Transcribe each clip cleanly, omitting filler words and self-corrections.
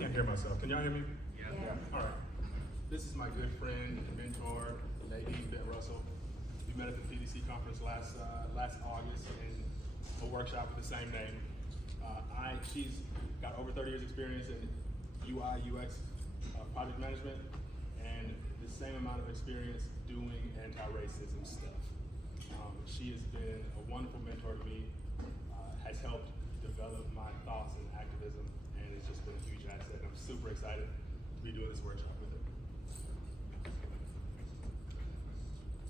can't hear myself. Can y'all hear me? Yeah. All right. This is my good friend and mentor, Nadine Russell. We met at the PDC conference last August in a workshop with the same name. She's got over 30 years experience in UI, UX, project management, and the same amount of experience doing anti-racism stuff. She has been a wonderful mentor to me, has helped develop my thoughts and activism, and it's just been a huge asset. And I'm super excited to be doing this workshop with her.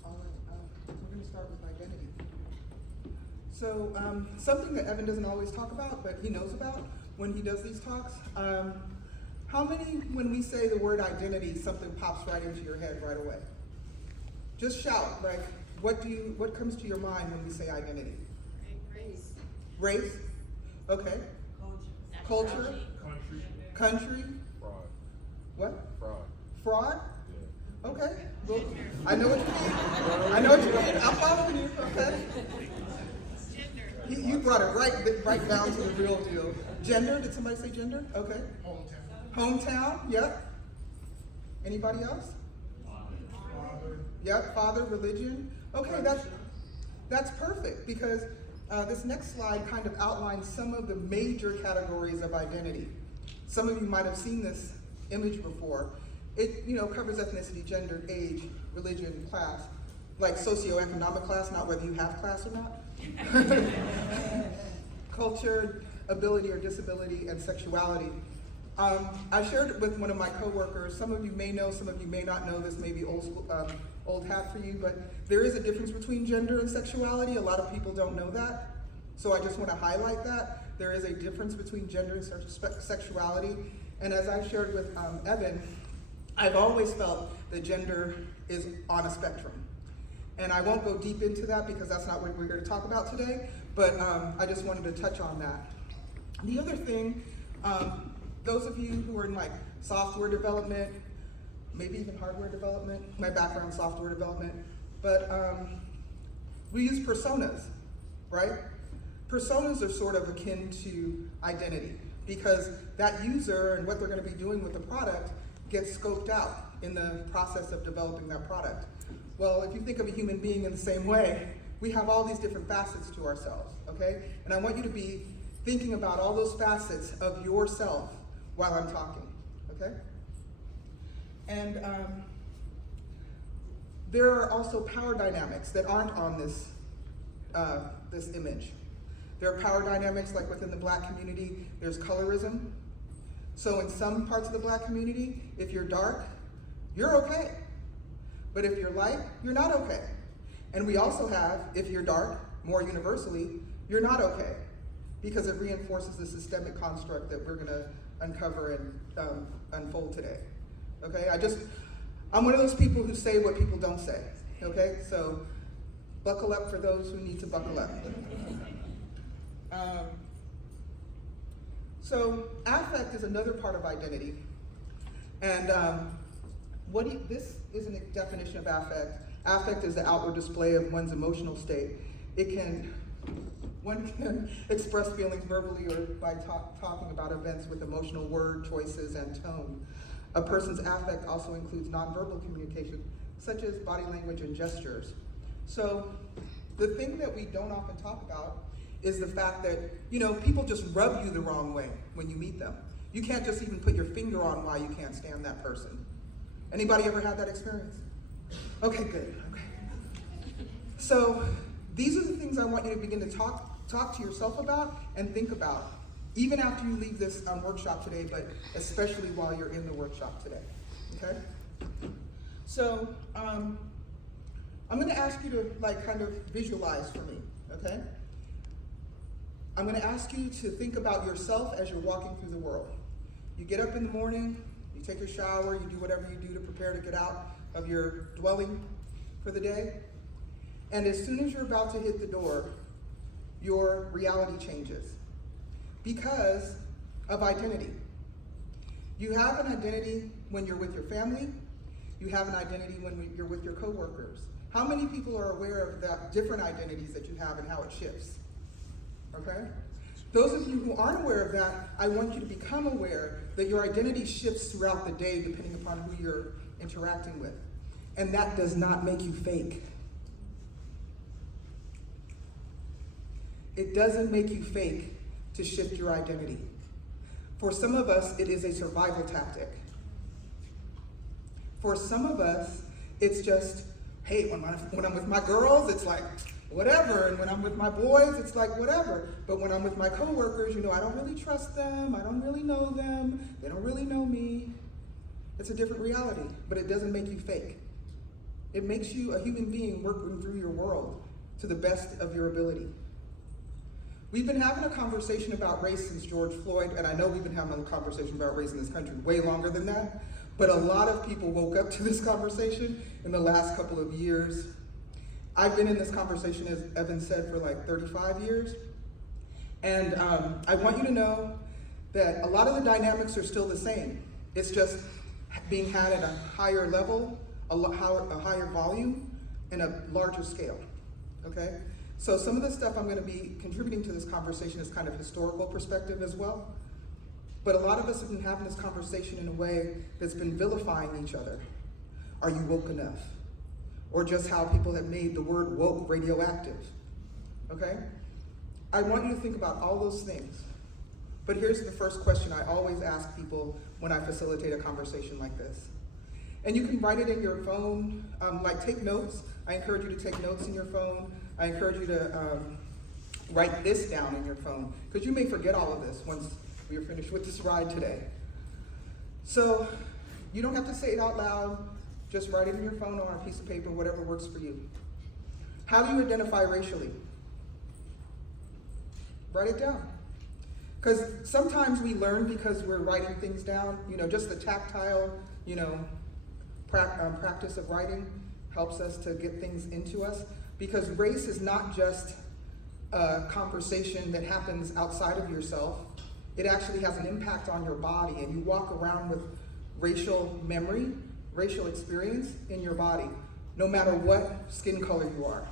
All right, we're going to start with identity. So something that Evan doesn't always talk about, but he knows about when he does these talks. How many, when we say the word identity, something pops right into your head right away? Just shout, like, what comes to your mind when we say identity? Race. Race? Okay. Culture? Country? Fraud. What? Fraud. Fraud? Yeah. Okay. Well, I know what you mean. I know what you mean. I'm following you. Okay. You brought it right down to the real deal. Gender? Did somebody say gender? Okay. Hometown? Yep. Anybody else? Father. Yep. Father, religion. Okay, that's perfect because this next slide kind of outlines some of the major categories of identity. Some of you might have seen this image before. It covers ethnicity, gender, age, religion, class, like socioeconomic class, not whether you have class or not. Culture, ability or disability, and sexuality. I shared it with one of my coworkers. Some of you may know, some of you may not know. This may be old hat for you, but there is a difference between gender and sexuality. A lot of people don't know that. So I just want to highlight that. There is a difference between gender and sexuality. And as I shared with Evan, I've always felt that gender is on a spectrum. And I won't go deep into that because that's not what we're here to talk about today, but I just wanted to touch on that. The other thing, those of you who are in like software development, maybe even hardware development, my background software development, but we use personas, right? Personas are sort of akin to identity because that user and what they're going to be doing with the product gets scoped out in the process of developing that product. Well, if you think of a human being in the same way, we have all these different facets to ourselves, okay? And I want you to be thinking about all those facets of yourself while I'm talking, okay? And there are also power dynamics that aren't on this, this image. There are power dynamics like within the Black community, there's colorism. So in some parts of the Black community, if you're dark, you're okay. But if you're light, you're not okay. And we also have, if you're dark, more universally, you're not okay. Because it reinforces the systemic construct that we're gonna uncover and unfold today. Okay, I'm one of those people who say what people don't say. Okay, so buckle up for those who need to buckle up. So affect is another part of identity. And this is a definition of affect. Affect is the outward display of one's emotional state. One can express feelings verbally or by talking about events with emotional word choices and tone. A person's affect also includes nonverbal communication, such as body language and gestures. So the thing that we don't often talk about is the fact that, people just rub you the wrong way when you meet them. You can't just even put your finger on why you can't stand that person. Anybody ever had that experience? Okay, good. Okay. So these are the things I want you to begin to talk to yourself about and think about, even after you leave this workshop today, but especially while you're in the workshop today, okay? So I'm gonna ask you to kind of visualize for me, okay? I'm gonna ask you to think about yourself as you're walking through the world. You get up in the morning, you take your shower, you do whatever you do to prepare to get out of your dwelling for the day. And as soon as you're about to hit the door, your reality changes because of identity. You have an identity when you're with your family. You have an identity when you're with your coworkers. How many people are aware of the different identities that you have and how it shifts? Okay? Those of you who aren't aware of that, I want you to become aware that your identity shifts throughout the day depending upon who you're interacting with. And that does not make you fake. It doesn't make you fake to shift your identity. For some of us, it is a survival tactic. For some of us, it's just, hey, when I'm with my girls, it's like, whatever. And when I'm with my boys, it's like, whatever. But when I'm with my coworkers, I don't really trust them. I don't really know them. They don't really know me. It's a different reality, but it doesn't make you fake. It makes you a human being working through your world to the best of your ability. We've been having a conversation about race since George Floyd, and I know we've been having a conversation about race in this country way longer than that, but a lot of people woke up to this conversation in the last couple of years. I've been in this conversation, as Evan said, for like 35 years, and I want you to know that a lot of the dynamics are still the same. It's just being had at a higher level, a higher volume, and a larger scale, okay? So some of the stuff I'm gonna be contributing to this conversation is kind of historical perspective as well. But a lot of us have been having this conversation in a way that's been vilifying each other. Are you woke enough? Or just how people have made the word woke radioactive, okay? I want you to think about all those things. But here's the first question I always ask people when I facilitate a conversation like this. And you can write it in your phone, take notes. I encourage you to take notes in your phone. I encourage you to write this down in your phone, because you may forget all of this once we are finished with this ride today. So you don't have to say it out loud, just write it in your phone or on a piece of paper, whatever works for you. How do you identify racially? Write it down. Because sometimes we learn because we're writing things down, just the tactile, practice of writing helps us to get things into us. Because race is not just a conversation that happens outside of yourself. It actually has an impact on your body, and you walk around with racial memory, racial experience in your body, no matter what skin color you are.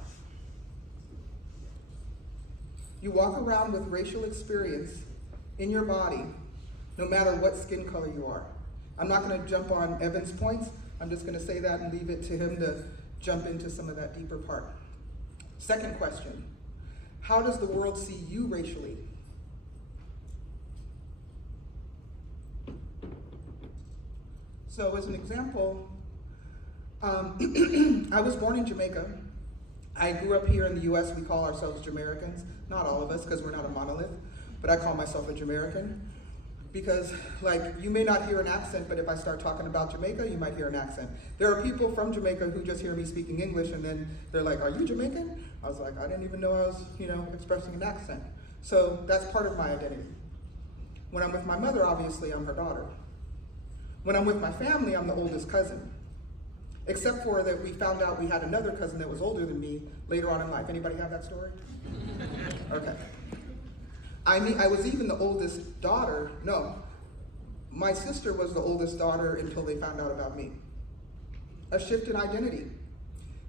You walk around with racial experience in your body, no matter what skin color you are. I'm not gonna jump on Evan's points. I'm just gonna say that and leave it to him to jump into some of that deeper part. Second question, how does the world see you racially? So as an example, I was born in Jamaica. I grew up here in the US, we call ourselves Jamericans. Not all of us, because we're not a monolith, but I call myself a Jamaican. Because you may not hear an accent, but if I start talking about Jamaica, you might hear an accent. There are people from Jamaica who just hear me speaking English and then they're like, are you Jamaican? I was like, I didn't even know I was, expressing an accent. So that's part of my identity. When I'm with my mother, obviously, I'm her daughter. When I'm with my family, I'm the oldest cousin. Except for that we found out we had another cousin that was older than me later on in life. Anybody have that story? Okay. I was even the oldest daughter. No, my sister was the oldest daughter until they found out about me. A shift in identity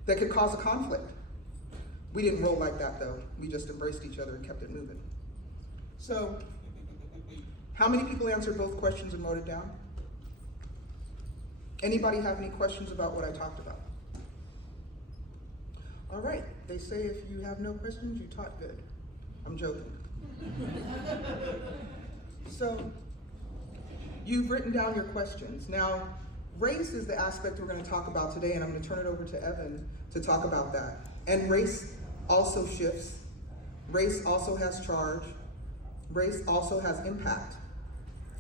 that could cause a conflict. We didn't roll like that though. We just embraced each other and kept it moving. So, how many people answered both questions and wrote it down? Anybody have any questions about what I talked about? All right, they say if you have no questions, you taught good. I'm joking. So, you've written down your questions. Now, race is the aspect we're going to talk about today, and I'm going to turn it over to Evan to talk about that. And race also shifts. Race also has charge. Race also has impact.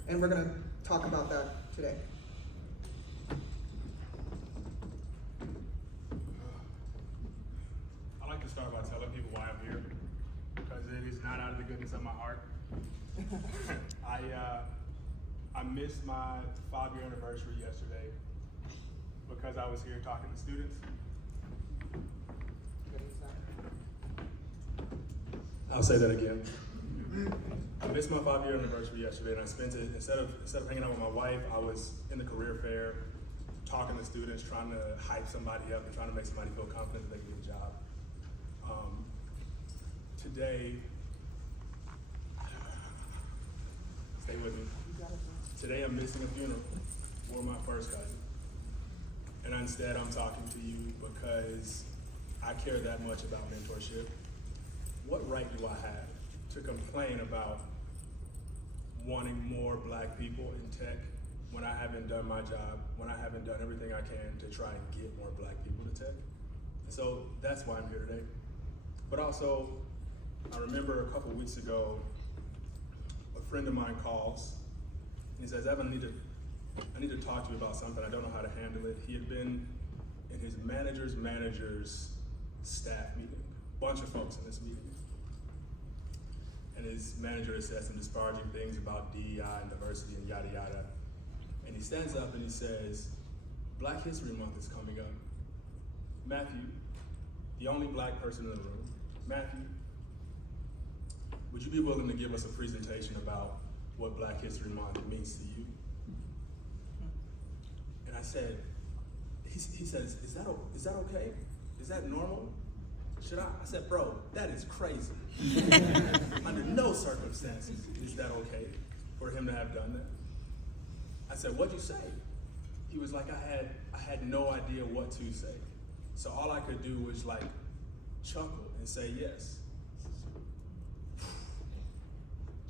And we're going to talk about that today. I like to start by telling people why I'm here, because it is not out of the goodness of my heart. I missed my 5-year anniversary yesterday because I was here talking to students. I'll say that again. I missed my 5-year anniversary yesterday, and I spent it, instead of hanging out with my wife, I was in the career fair, talking to students, trying to hype somebody up and trying to make somebody feel confident that they can get a job. Today, Today I'm missing a funeral for my first cousin. And instead I'm talking to you because I care that much about mentorship. What right do I have to complain about wanting more black people in tech when I haven't done my job, when I haven't done everything I can to try and get more black people to tech? So that's why I'm here today. But also, I remember a couple weeks ago, a friend of mine calls and he says, Evan, I need to talk to you about something. I don't know how to handle it. He had been in his manager's staff meeting, a bunch of folks in this meeting. And his manager has said some disparaging things about DEI and diversity and yada yada. And he stands up and he says, Black History Month is coming up. Matthew, the only black person in the room, Matthew, would you be willing to give us a presentation about what Black History Month means to you? And I said, he says, is that okay? Is that normal? Should I? I said, bro, that is crazy. Under no circumstances is that okay for him to have done that. I said, what'd you say? He was like, I had no idea what to say. So all I could do was like chuckle and say yes. Did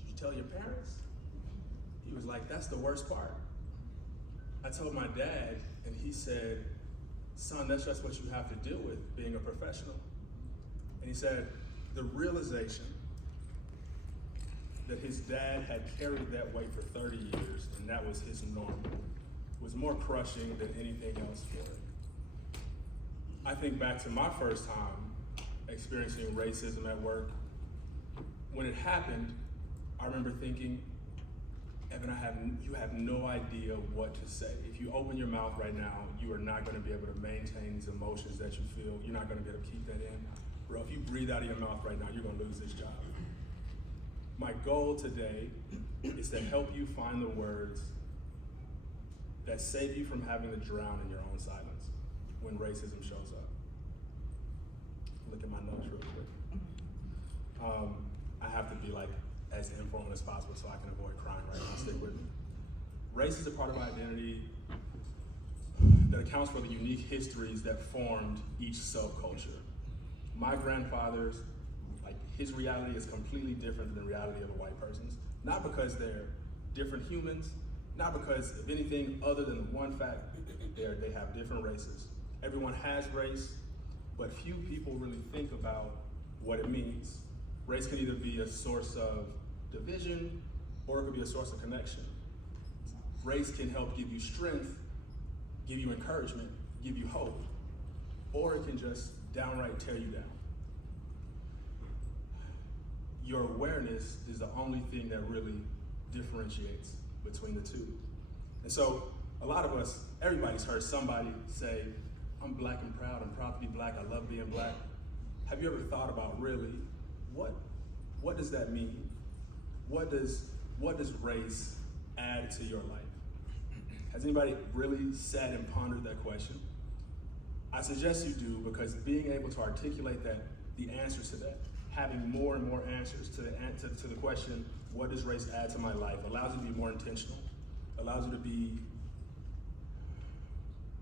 you tell your parents? He was like, that's the worst part. I told my dad, and he said, son, that's just what you have to deal with being a professional. And he said, the realization that his dad had carried that weight for 30 years, and that was his norm, was more crushing than anything else for him. I think back to my first time experiencing racism at work. When it happened, I remember thinking, Evan, you have no idea what to say. If you open your mouth right now, you are not going to be able to maintain these emotions that you feel. You're not going to be able to keep that in. Bro, if you breathe out of your mouth right now, you're going to lose this job. My goal today is to help you find the words that save you from having to drown in your own silence when racism shows up. Look at my notes real quick. I have to be like as informal as possible so I can avoid crying right now. Stick with me. Race is a part of my identity that accounts for the unique histories that formed each subculture. My grandfather's, like, his reality is completely different than the reality of a white person's. Not because they're different humans, not because of anything other than one fact, they have different races. Everyone has race, but few people really think about what it means. Race can either be a source of division or it could be a source of connection. Race can help give you strength, give you encouragement, give you hope, or it can just downright tear you down. Your awareness is the only thing that really differentiates between the two. And so a lot of us, everybody's heard somebody say, I'm black and proud, I'm proud to be black, I love being black. Have you ever thought about really, what does that mean? What does race add to your life? Has anybody really sat and pondered that question? I suggest you do, because being able to articulate that, the answers to that, having more and more answers to the question, what does race add to my life, allows you to be more intentional, allows you to be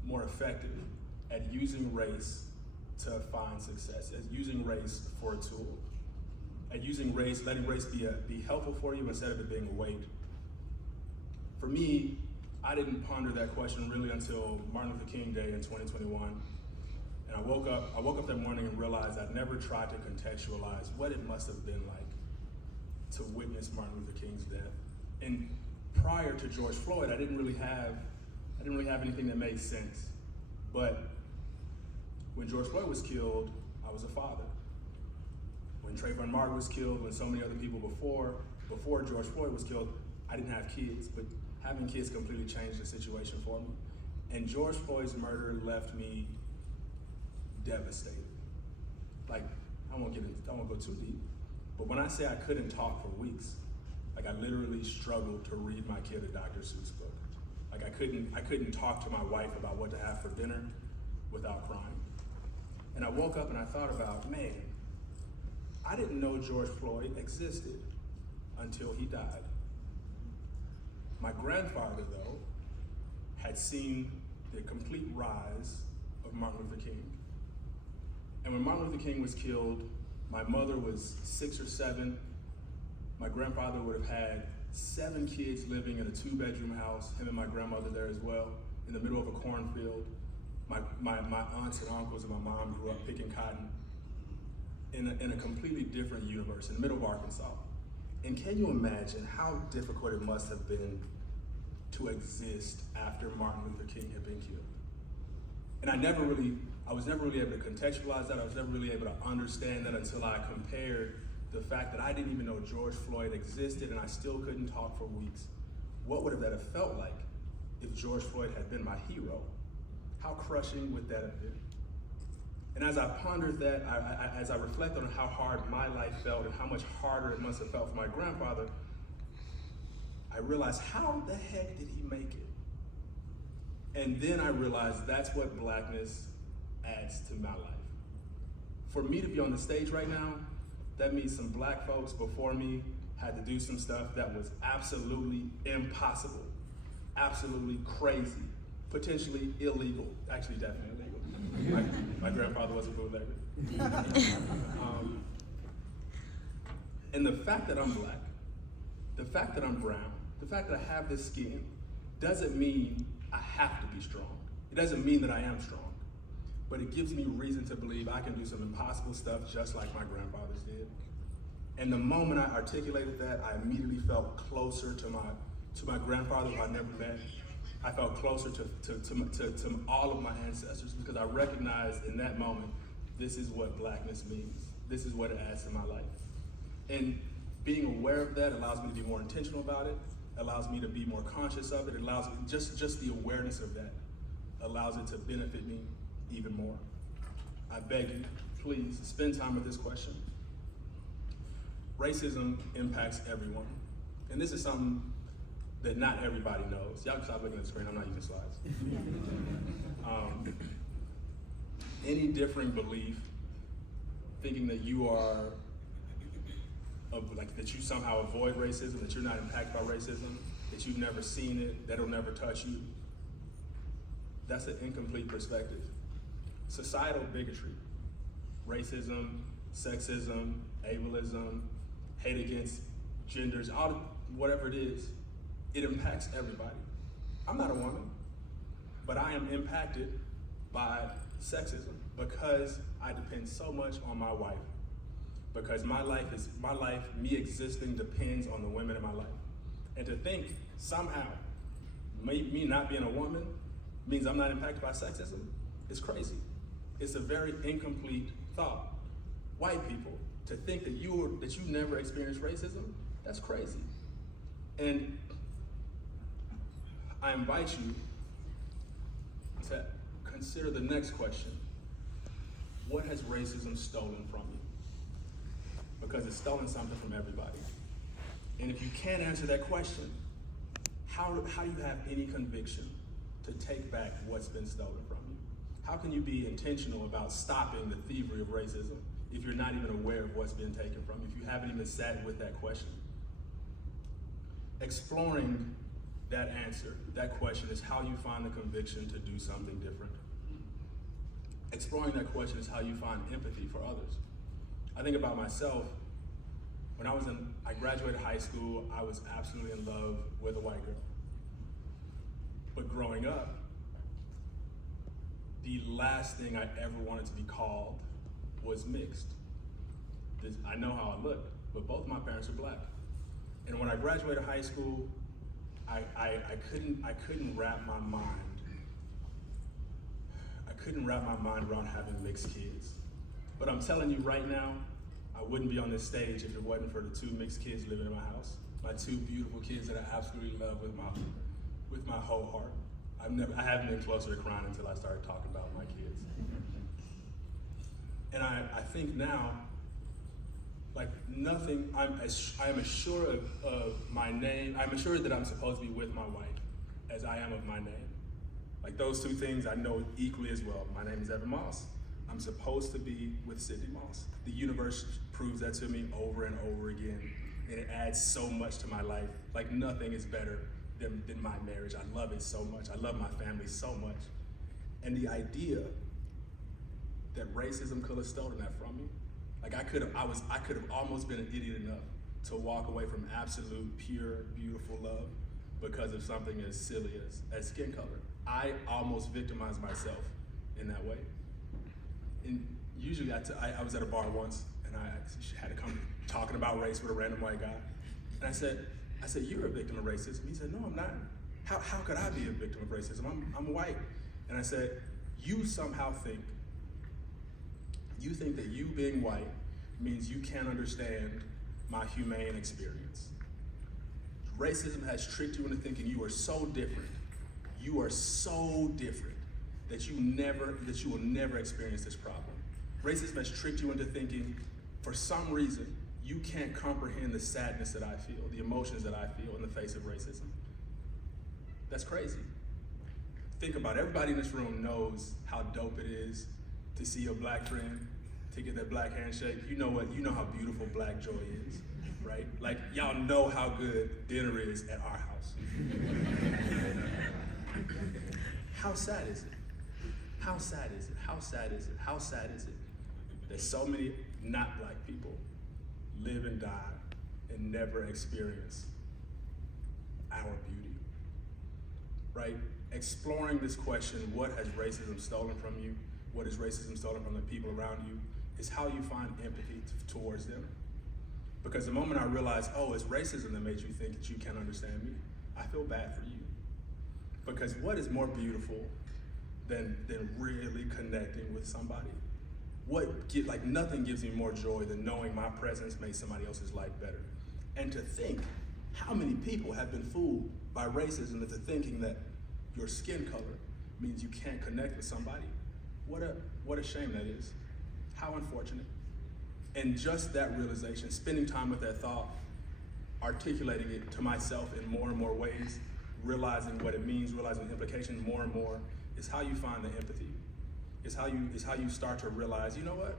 more effective at using race to find success, at using race for a tool, at using race, letting race be helpful for you instead of it being a weight. For me, I didn't ponder that question really until Martin Luther King Day in 2021. And I woke up that morning and realized I'd never tried to contextualize what it must have been like to witness Martin Luther King's death. And prior to George Floyd, I didn't really have anything that made sense. But when George Floyd was killed, I was a father. When Trayvon Martin was killed, when so many other people before George Floyd was killed, I didn't have kids, but having kids completely changed the situation for me. And George Floyd's murder left me devastated. Like, I won't go too deep, but when I say I couldn't talk for weeks, like I literally struggled to read my kid a Dr. Seuss book. Like I couldn't talk to my wife about what to have for dinner without crying. And I woke up and I thought about, man, I didn't know George Floyd existed until he died. My grandfather, though, had seen the complete rise of Martin Luther King. And when Martin Luther King was killed, my mother was 6 or 7. My grandfather would have had 7 kids living in a 2-bedroom house, him and my grandmother there as well, in the middle of a cornfield. My aunts and uncles and my mom grew up picking cotton in a completely different universe in the middle of Arkansas. And can you imagine how difficult it must have been to exist after Martin Luther King had been killed? And I was never really able to contextualize that. I was never really able to understand that until I compared the fact that I didn't even know George Floyd existed and I still couldn't talk for weeks. What would that have felt like if George Floyd had been my hero? How crushing would that have been? And as I pondered that, as I reflect on how hard my life felt and how much harder it must have felt for my grandfather, I realized, how the heck did he make it? And then I realized that's what blackness adds to my life. For me to be on the stage right now, that means some black folks before me had to do some stuff that was absolutely impossible, absolutely crazy, potentially illegal, actually definitely illegal. My grandfather was a bootlegger. And the fact that I'm black, the fact that I'm brown, the fact that I have this skin, doesn't mean I have to be strong. It doesn't mean that I am strong, but it gives me reason to believe I can do some impossible stuff just like my grandfathers did. And the moment I articulated that, I immediately felt closer to my grandfather who I never met. I felt closer to all of my ancestors because I recognized in that moment, this is what blackness means. This is what it adds to my life. And being aware of that allows me to be more intentional about it, allows me to be more conscious of it, it allows me, just the awareness of that allows it to benefit me even more. I beg you, please spend time with this question. Racism impacts everyone. And this is something that not everybody knows. Y'all can stop looking at the screen, I'm not using slides. Any differing belief, thinking that you are, that you somehow avoid racism, that you're not impacted by racism, that you've never seen it, that it'll never touch you, that's an incomplete perspective. Societal bigotry, racism, sexism, ableism, hate against genders, whatever it is, it impacts everybody. I'm not a woman, but I am impacted by sexism because I depend so much on my wife. Because my life, me existing depends on the women in my life. And to think somehow me not being a woman means I'm not impacted by sexism is crazy. It's a very incomplete thought. White people, to think that you never experienced racism, that's crazy. And I invite you to consider the next question. What has racism stolen from you? Because it's stolen something from everybody. And if you can't answer that question, how do you have any conviction to take back what's been stolen from you? How can you be intentional about stopping the thievery of racism if you're not even aware of what's been taken from you, if you haven't even sat with that question? Exploring that answer, that question, is how you find the conviction to do something different. Exploring that question is how you find empathy for others. I think about myself. When I graduated high school, I was absolutely in love with a white girl. But growing up, the last thing I ever wanted to be called was mixed. I know how I looked, but both my parents are black. And when I graduated high school, I couldn't wrap my mind. I couldn't wrap my mind around having mixed kids. But I'm telling you right now, I wouldn't be on this stage if it wasn't for the 2 mixed kids living in my house. My 2 beautiful kids that I absolutely love with my whole heart. I haven't been closer to crying until I started talking about my kids. And I think now, like nothing, I am assured of my name. I'm assured that I'm supposed to be with my wife as I am of my name. Like those 2 things I know equally as well. My name is EvanMoss. I'm supposed to be with Sydney Moss. The universe proves that to me over and over again. And it adds so much to my life. Like nothing is better than my marriage. I love it so much. I love my family so much. And the idea that racism could have stolen that from me, like I could have almost been an idiot enough to walk away from absolute, pure, beautiful love because of something as silly as skin color. I almost victimized myself in that way. And usually I was at a bar once and I had to come talking about race with a random white guy. And I said, you're a victim of racism. He said, no, I'm not. How could I be a victim of racism? I'm white. And I said, you somehow think that you being white means you can't understand my humane experience. Racism has tricked you into thinking you are so different. You are so different that you will never experience this problem. Racism has tricked you into thinking, for some reason, you can't comprehend the sadness that I feel, the emotions that I feel in the face of racism. That's crazy. Think about it. Everybody in this room knows how dope it is to see your black friend, to get that black handshake. You know how beautiful black joy is, right? Like, y'all know how good dinner is at our house. How sad is it? How sad is it? How sad is it? How sad is it that so many not black people live and die and never experience our beauty, right? Exploring this question, what has racism stolen from you? What has racism stolen from the people around you? Is how you find empathy towards them. Because the moment I realized, oh, it's racism that made you think that you can't understand me, I feel bad for you. Because what is more beautiful than really connecting with somebody? Nothing gives me more joy than knowing my presence made somebody else's life better. And to think how many people have been fooled by racism into thinking that your skin color means you can't connect with somebody. What a shame that is. How unfortunate. And just that realization, spending time with that thought, articulating it to myself in more and more ways, realizing what it means, realizing the implications more and more, is how you find the empathy. Is how you start to realize, you know what?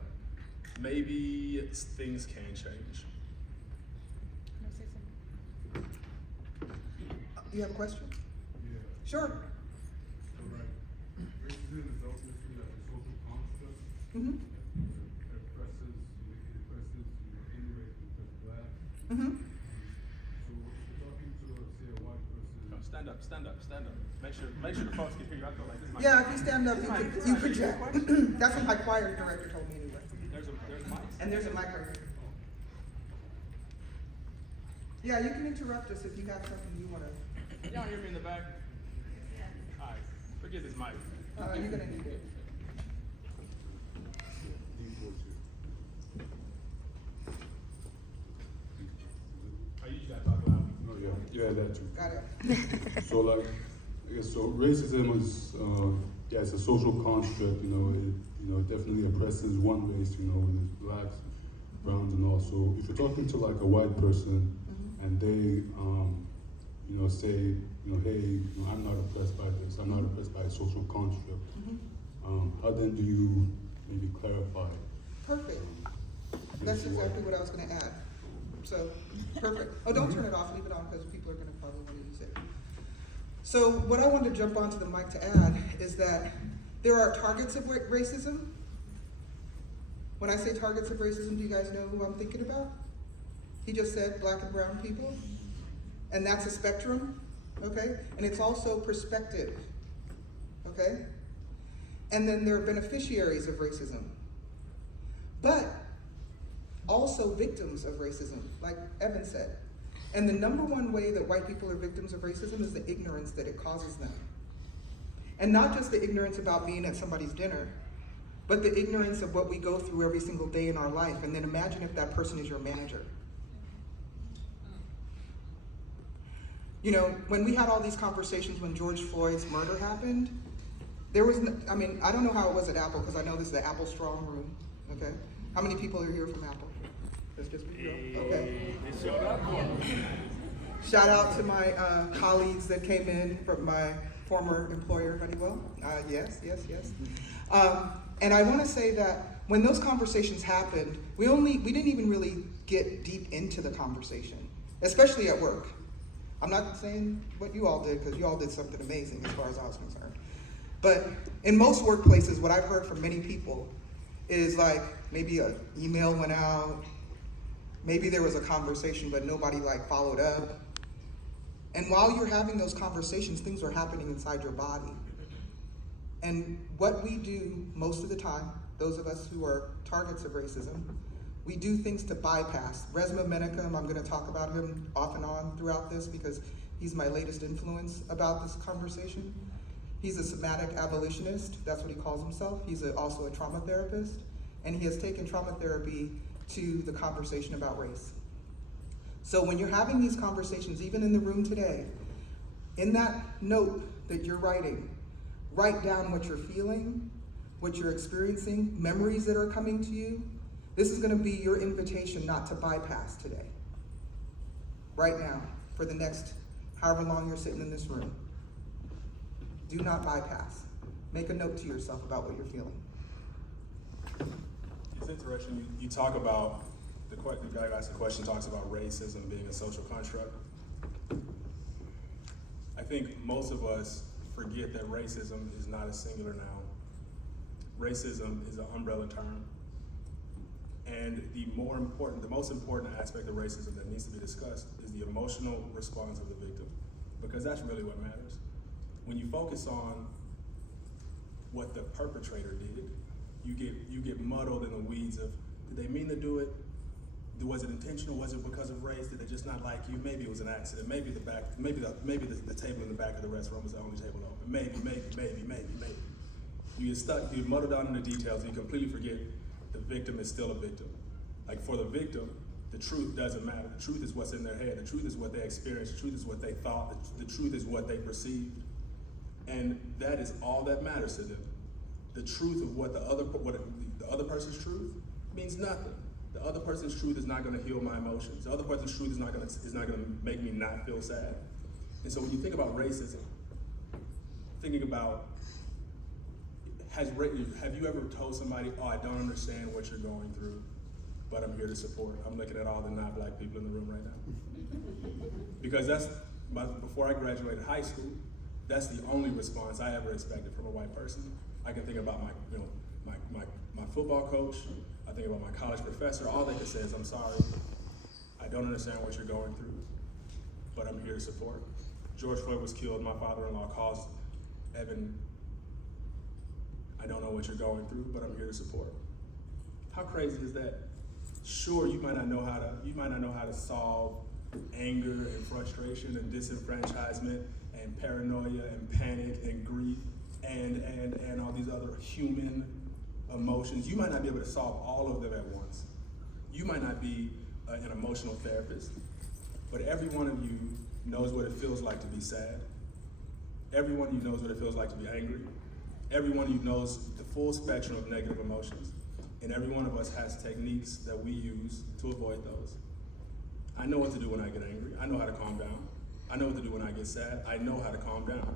Maybe things can change. Can I say something? You have a question? Yeah. Sure. So like, racism is obviously like a social construct. Mm-hmm. It oppresses any race because black. Mm-hmm. So if you're talking to, say, a white person. No, stand up. Make sure the folks can hear you. I feel like this might Yeah, if you stand up, you project. That's what my choir director told me anyway. There's mics. And there's a mic right here. Yeah, you can interrupt us if you have something you want to. Y'all hear me in the back? All right, forget this mic. You're gonna need it. Oh, you just gotta talk loud. Oh, yeah, that too. Got it. So like, I guess, so racism is, it's a social construct, it definitely oppresses one race, whether it's blacks, browns, and all. So if you're talking to like a white person and they, say, hey, I'm not oppressed by this, I'm not oppressed by a social construct, how then do you maybe clarify? Perfect. That's exactly what I was gonna add. So, perfect. Oh, don't turn it off, leave it on, because people are gonna probably want to use it. So, what I wanted to jump onto the mic to add is that there are targets of racism. When I say targets of racism, do you guys know who I'm thinking about? He just said black and brown people. And that's a spectrum, okay? And it's also perspective, okay? And then there are beneficiaries of racism. But also victims of racism, like Evan said. And the number one way that white people are victims of racism is the ignorance that it causes them. And not just the ignorance about being at somebody's dinner, but the ignorance of what we go through every single day in our life. And then imagine if that person is your manager. When we had all these conversations when George Floyd's murder happened, there was, I don't know how it was at Apple, because I know this is the Apple strong room, okay? How many people are here from Apple? Let's just be real. Okay. Shout out to my colleagues that came in from my former employer, Honeywell. Yes. And I want to say that when those conversations happened, we didn't even really get deep into the conversation, especially at work. I'm not saying what you all did, because you all did something amazing as far as I was concerned. But in most workplaces, what I've heard from many people is like maybe an email went out, maybe there was a conversation, but nobody like followed up. And while you're having those conversations, things are happening inside your body. And what we do most of the time, those of us who are targets of racism, we do things to bypass. Resma Menachem, I'm gonna talk about him off and on throughout this because he's my latest influence about this conversation. He's a somatic abolitionist, that's what he calls himself. He's also a trauma therapist, and he has taken trauma therapy to the conversation about race. So when you're having these conversations, even in the room today, in that note that you're writing, write down what you're feeling, what you're experiencing, memories that are coming to you. This is gonna be your invitation not to bypass today. Right now, for the next however long you're sitting in this room. Do not bypass. Make a note to yourself about what you're feeling. It's interesting, you talk about, the guy who asked the question talks about racism being a social construct. I think most of us forget that racism is not a singular noun. Racism is an umbrella term. And the most important aspect of racism that needs to be discussed is the emotional response of the victim, because that's really what matters. When you focus on what the perpetrator did, you get muddled in the weeds of, did they mean to do it? Was it intentional? Was it because of race? Did they just not like you? Maybe it was an accident. Maybe the table in the back of the restaurant was the only table open. Maybe. You get stuck, you muddle down in the details, and you completely forget the victim is still a victim. Like for the victim, the truth doesn't matter. The truth is what's in their head. The truth is what they experienced. The truth is what they thought. The truth is what they perceived. And that is all that matters to them. The truth of what the other person's truth means nothing. The other person's truth is not going to heal my emotions. The other person's truth is not going to make me not feel sad. And so when you think about racism, thinking about, have you ever told somebody, oh, I don't understand what you're going through, but I'm here to support. I'm looking at all the non-black people in the room right now. Because before I graduated high school, that's the only response I ever expected from a white person. I can think about my football coach. I think about my college professor. All they could say is, I'm sorry, I don't understand what you're going through, but I'm here to support. George Floyd was killed. My father-in-law calls Evan, I don't know what you're going through, but I'm here to support. How crazy is that? Sure, you might not know how to solve anger and frustration and disenfranchisement and paranoia and panic and grief and all these other human emotions. You might not be able to solve all of them at once. You might not be an emotional therapist, but every one of you knows what it feels like to be sad. Every one of you knows what it feels like to be angry. Every one of you knows the full spectrum of negative emotions. And every one of us has techniques that we use to avoid those. I know what to do when I get angry. I know how to calm down. I know what to do when I get sad. I know how to calm down.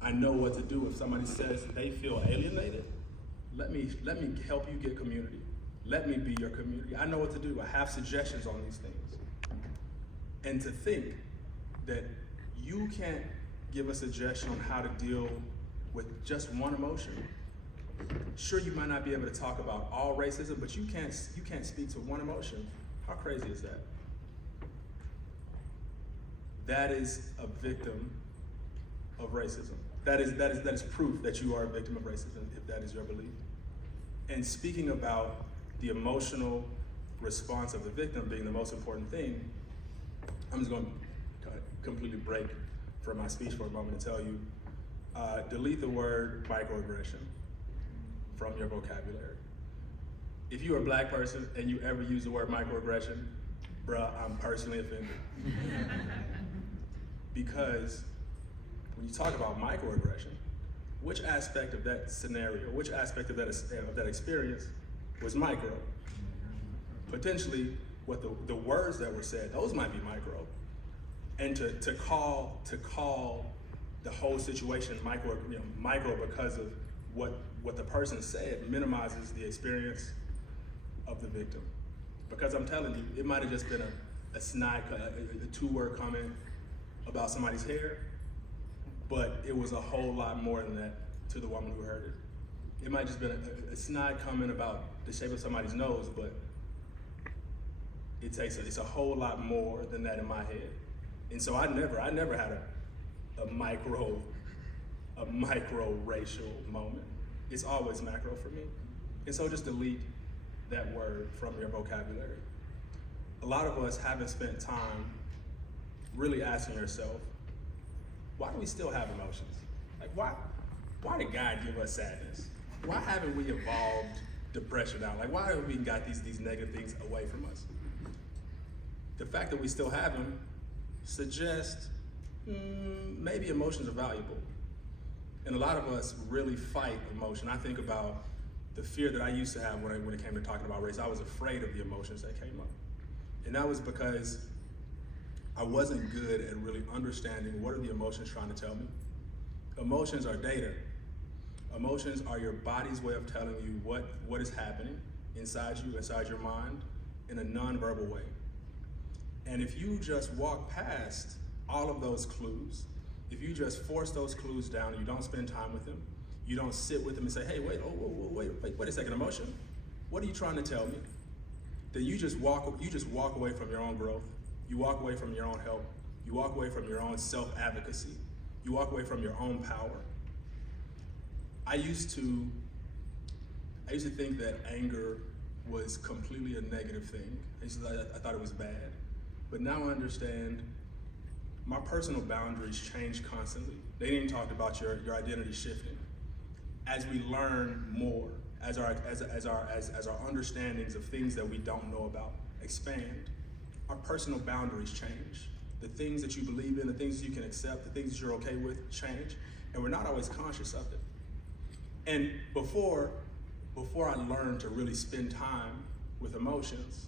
I know what to do if somebody says they feel alienated. Let me help you get community. Let me be your community. I know what to do. I have suggestions on these things. And to think that you can't give a suggestion on how to deal with just one emotion. Sure, you might not be able to talk about all racism, but you can't speak to one emotion. How crazy is that? That is a victim of racism. That is proof that you are a victim of racism, if that is your belief. And speaking about the emotional response of the victim being the most important thing, I'm just going to completely break from my speech for a moment to tell you, delete the word microaggression from your vocabulary. If you're a black person and you ever use the word microaggression, bruh, I'm personally offended. Because when you talk about microaggression, which aspect of that scenario, which aspect of that experience was micro? Potentially, what the words that were said, those might be micro. And to call the whole situation micro because of what the person said minimizes the experience of the victim. Because I'm telling you, it might have just been a snide, a two-word comment, about somebody's hair, but it was a whole lot more than that to the woman who heard it. It might just been a snide comment about the shape of somebody's nose, but it's a whole lot more than that in my head. And so I never had a micro racial moment. It's always macro for me. And so just delete that word from your vocabulary. A lot of us haven't spent time really asking yourself, why do we still have emotions? Like why did God give us sadness? Why haven't we evolved depression out? Like why have we got these negative things away from us? The fact that we still have them suggests maybe emotions are valuable. And a lot of us really fight emotion. I think about the fear that I used to have when it came to talking about race. I was afraid of the emotions that came up. And that was because I wasn't good at really understanding what are the emotions trying to tell me. Emotions are data. Emotions are your body's way of telling you what is happening inside you, inside your mind, in a nonverbal way. And if you just walk past all of those clues, if you just force those clues down and you don't spend time with them, you don't sit with them and say, hey, wait a second, emotion, what are you trying to tell me? Then you just walk away from your own growth. You walk away from your own help. You walk away from your own self-advocacy. You walk away from your own power. I used to think that anger was completely a negative thing. I thought it was bad. But now I understand my personal boundaries change constantly. Nadine talked about your identity shifting. As we learn more, as our understandings of things that we don't know about expand, our personal boundaries change. The things that you believe in, the things you can accept, the things that you're okay with change, and we're not always conscious of it. And before I learned to really spend time with emotions,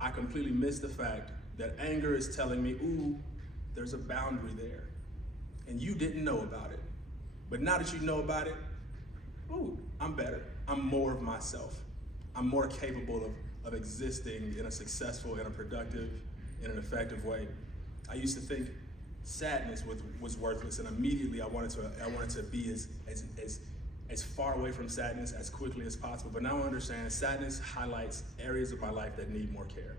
I completely missed the fact that anger is telling me, ooh, there's a boundary there. And you didn't know about it. But now that you know about it, ooh, I'm better. I'm more of myself. I'm more capable of existing in a successful, in a productive, in an effective way. I used to think sadness was worthless, and immediately I wanted to be as far away from sadness as quickly as possible. But now I understand sadness highlights areas of my life that need more care.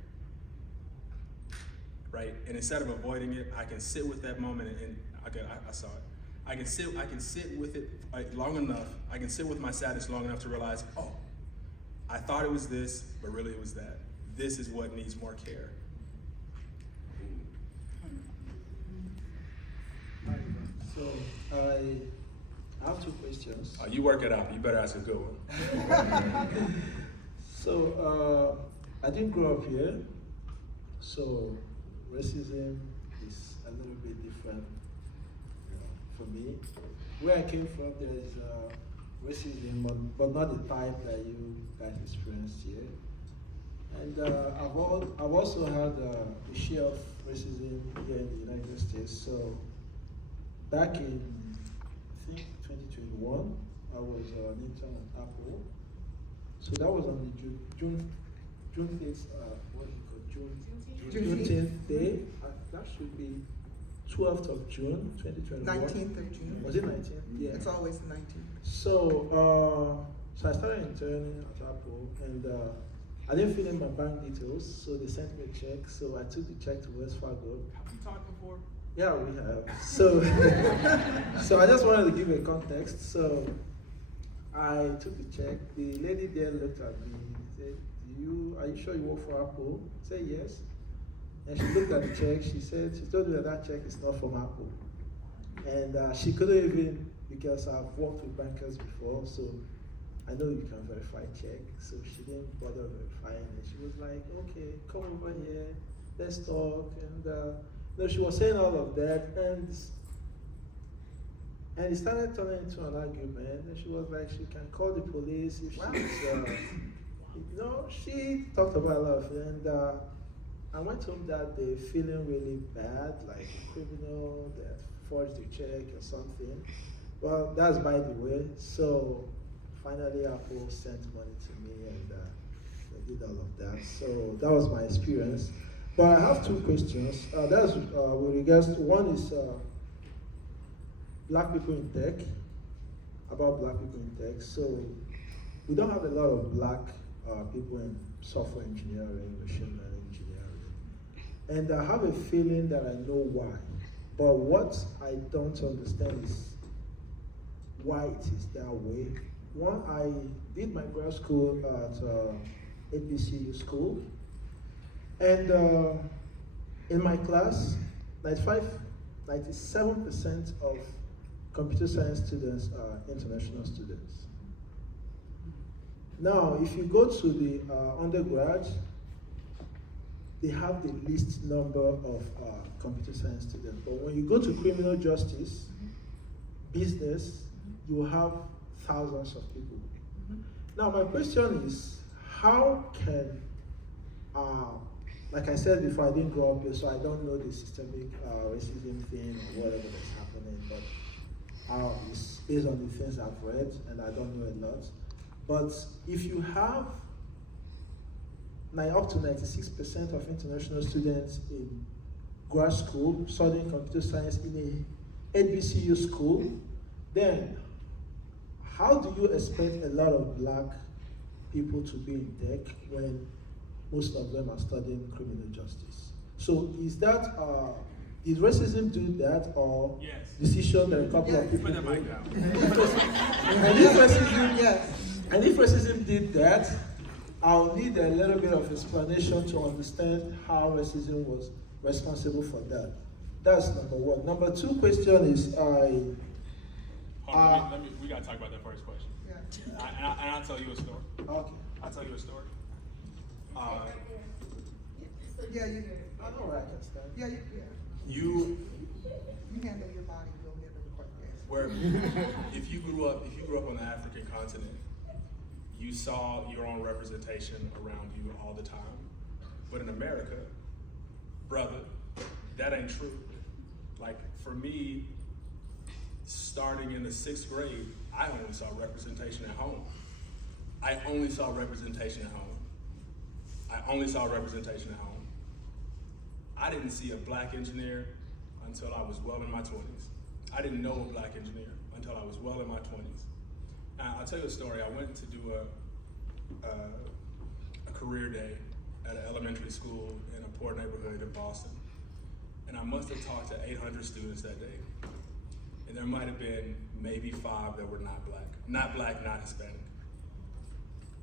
Right? And instead of avoiding it, I can sit with that moment and I saw it. I can sit with it long enough. I can sit with my sadness long enough to realize, oh, I thought it was this, but really it was that. This is what needs more care. So I have two questions. Oh, you work it out. You better ask a good one. So I didn't grow up here, so racism is a little bit different for me. Where I came from, there is racism, but not the type that you guys experienced here. And I've also had a share of racism here in the United States. So back in, I think, 2021, I was an intern at Apple. So that was on the June 5th, what is it called? Juneteenth day. That should be 12th of June, 2021. 19th of June. Was it 19th? Yeah. It's always the 19th. So, so I started interning at Apple, and I didn't fill in my bank details, so they sent me a check. So I took the check to Wells Fargo. Have you talked before? Yeah, we have. So, so I just wanted to give a context. So I took the check. The lady there looked at me and said, are you sure you work for Apple? I said, yes. And she looked at the check. She told me that check is not from Apple. And she couldn't even, because I've worked with bankers before, so I know you can verify check. So she didn't bother verifying it. She was like, okay, come over here, let's talk. And she was saying all of that, and it started turning into an argument. And she was like, she can call the police if she's, she talked about a lot of it. And I went home that day feeling really bad, like a criminal that forged the check or something. Well, that's by the way. So finally, Apple sent money to me, and they did all of that. So that was my experience. But I have two questions. That's with regards to, one is black people in tech, about black people in tech. So we don't have a lot of black people in software engineering, machine learning engineering. And I have a feeling that I know why. But what I don't understand is why it is that way. One, I did my grad school at HBCU school. And in my class, 97% of computer science students are international students. Now, if you go to the undergrad, they have the least number of computer science students. But when you go to criminal justice, business, you will have thousands of people. Now, my question is, how can, like I said before, I didn't grow up here, so I don't know the systemic racism thing or whatever that's happening, but it's based on the things I've read, and I don't know a lot. But if you have up to 96% of international students in grad school studying computer science in a HBCU school, then how do you expect a lot of black people to be in tech when most of them are studying criminal justice? So is that, did racism do that, or Yes. decision that a couple of people Put that mic made? down. And if racism did that, I'll need a little bit of explanation to understand how racism was responsible for that. That's number one. Number two question is, Hold on, we gotta talk about that first question. And I'll tell you a story. okay. I'll tell you a story. Yeah, you, I know where I can stand. yeah, You handle your body, we'll handle the court case. where if you grew up on the African continent, you saw your own representation around you all the time. But in America, brother, that ain't true. Like for me, starting in the 6th grade, I only saw representation at home. I only saw representation at home. I didn't see a black engineer until I was well in my 20s. I didn't know a black engineer until I was well in my 20s. I'll tell you a story. I went to do a career day at an elementary school in a poor neighborhood in Boston. And I must have talked to 800 students that day. And there might have been maybe 5 that were not black, not Hispanic.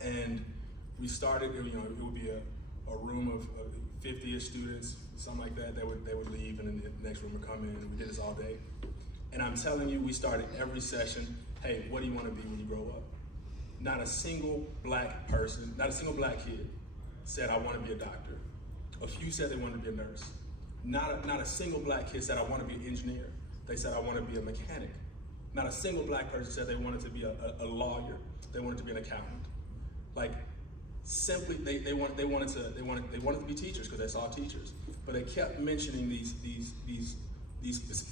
And we started, it would be a room of 50-ish students, something like that. They would leave and then the next room would come in, and we did this all day. And I'm telling you, we started every session, hey, what do you want to be when you grow up? Not a single black person, not a single black kid said, I want to be a doctor. A few said they wanted to be a nurse. Not a single black kid said, I want to be an engineer. They said, I want to be a mechanic. Not a single black person said they wanted to be a lawyer. They wanted to be an accountant. Like, simply, they wanted to be teachers because they saw teachers. But they kept mentioning these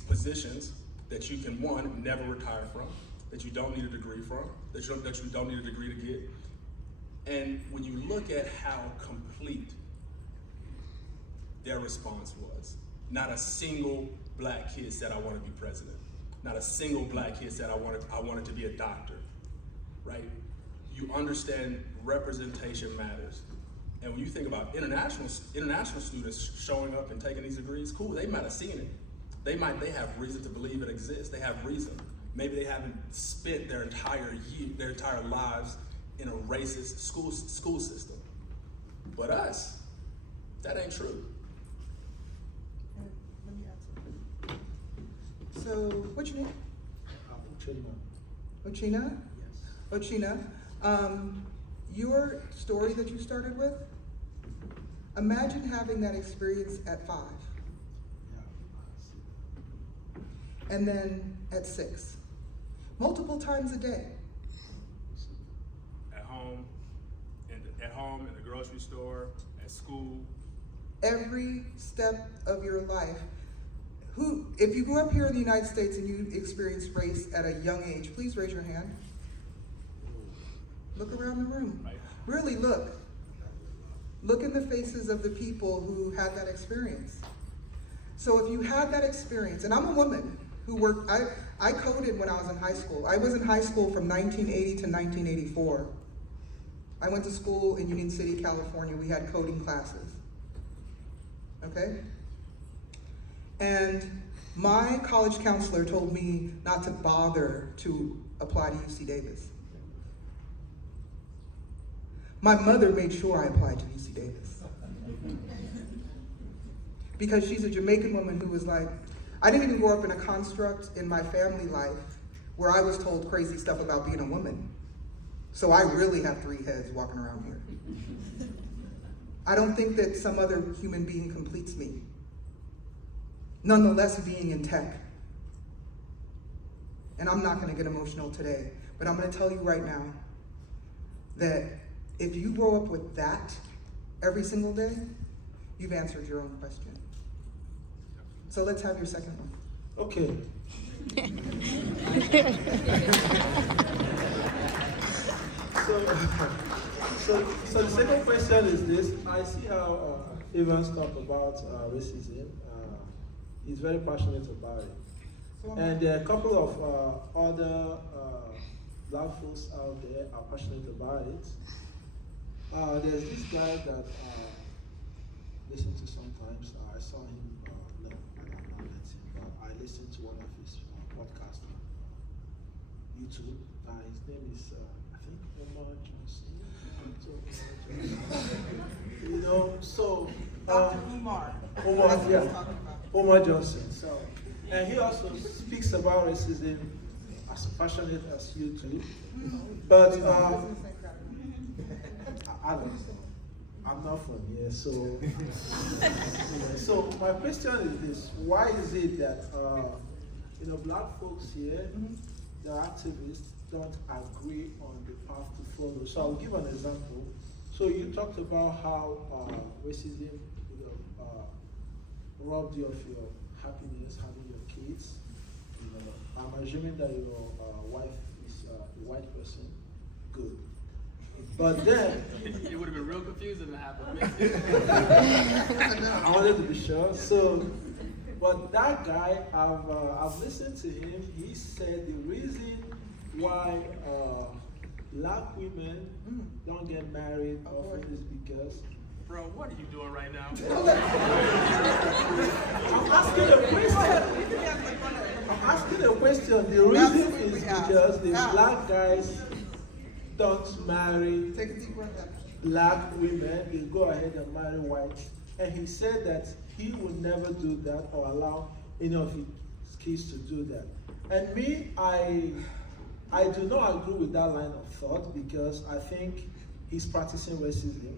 positions that you can, one, never retire from, that you don't need a degree from, that you don't need a degree to get. And when you look at how complete their response was, not a single black kid said, I want to be president. Not a single black kid said, I wanted to be a doctor, right? You understand representation matters. And when you think about international students showing up and taking these degrees, cool, they might have seen it. They have reason to believe it exists. They have reason. Maybe they haven't spent their entire lives in a racist school system. But us, that ain't true. Let me ask something. So, what's your name? Ochina? Yes. Ochina, your story that you started with, imagine having that experience at 5. And then at 6. Multiple times a day. At home, in the grocery store, at school. Every step of your life. If you grew up here in the United States and you experienced race at a young age, please raise your hand. Look around the room. Right. Really look. Look in the faces of the people who had that experience. So if you had that experience, and I'm a woman who worked, I coded when I was in high school. I was in high school from 1980 to 1984. I went to school in Union City, California. We had coding classes, okay? And my college counselor told me not to bother to apply to UC Davis. My mother made sure I applied to UC Davis. Because she's a Jamaican woman who was like, I didn't even grow up in a construct in my family life where I was told crazy stuff about being a woman. So I really have 3 heads walking around here. I don't think that some other human being completes me. Nonetheless, being in tech. And I'm not gonna get emotional today, but I'm gonna tell you right now that if you grow up with that every single day, you've answered your own question. So let's have your second one. Okay. So the second question is this. I see how Evans talked about racism. He's very passionate about it. And there are a couple of other black folks out there are passionate about it. There's this guy that I listen to sometimes. I saw him, no, I have not met him, but I listened to one of his podcasts on YouTube. His name is, I think, Omar Johnson. You know, so. Dr. Umar. Omar, That's what yeah. he's talking about. Omar Johnson. So, and he also speaks about racism as passionate as you do. But I don't know. I'm not from here, so. So my question is this: why is it that black folks here, the activists, don't agree on the path to follow? So I'll give an example. So you talked about how racism, robbed you of your happiness having your kids. I'm assuming that your wife is a white person. Good. But then It would have been real confusing to have a I wanted to be sure. So, but that guy, I've listened to him. He said the reason why black women don't get married often is because. Bro, what are you doing right now? I'm asking a question. I'm asking a question. The reason is because the black guys don't marry Take a deep breath in. black women, they go ahead and marry white. And he said that he would never do that or allow any of his kids to do that. And me, I do not agree with that line of thought because I think he's practicing racism.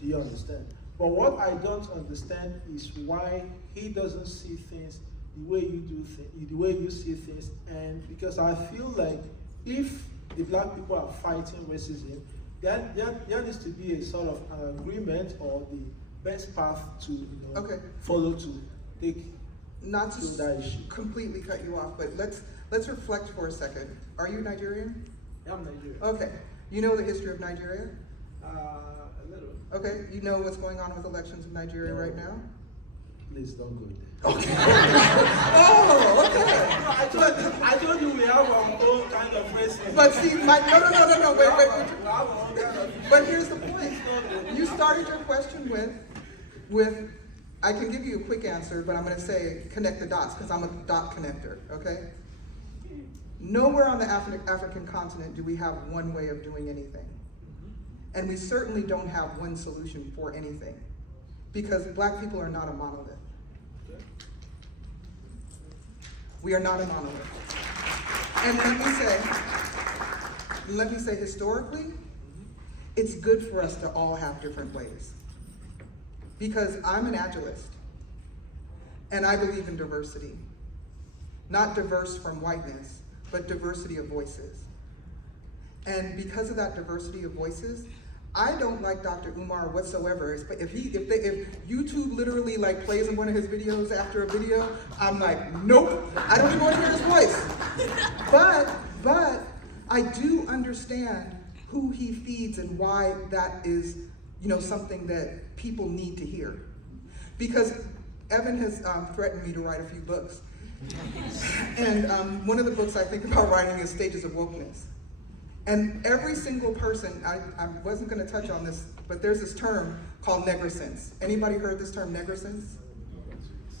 Do you understand? But what I don't understand is why he doesn't see things the way you do the way you see things. And because I feel like if the black people are fighting racism, there needs to be a sort of an agreement or the best path to follow to take Not to that issue. completely cut you off, but let's reflect for a second. Are you Nigerian? I'm Nigerian. Okay. You know the history of Nigeria? A little. Okay. You know what's going on with elections in Nigeria right now? Please don't go there. Okay. Oh, okay. I told you we have our own kind of racism. But see, no, wait. We have our own kind of. But here's the point. You started your question with, I can give you a quick answer, but I'm going to say connect the dots because I'm a dot connector, okay? Nowhere on the African continent do we have one way of doing anything. And we certainly don't have one solution for anything because black people are not a monolith. We are not a monolith. And let me say historically, it's good for us to all have different ways. Because I'm an agilist, and I believe in diversity. Not diverse from whiteness, but diversity of voices. And because of that diversity of voices, I don't like Dr. Umar whatsoever. If YouTube literally like plays in one of his videos after a video, I'm like, nope, I don't even want to hear his voice. But I do understand who he feeds and why that is something that people need to hear. Because Evan has threatened me to write a few books. And one of the books I think about writing is Stages of Wokeness. And every single person, I wasn't going to touch on this, but there's this term called Negrosis. Anybody heard this term, Negrosis?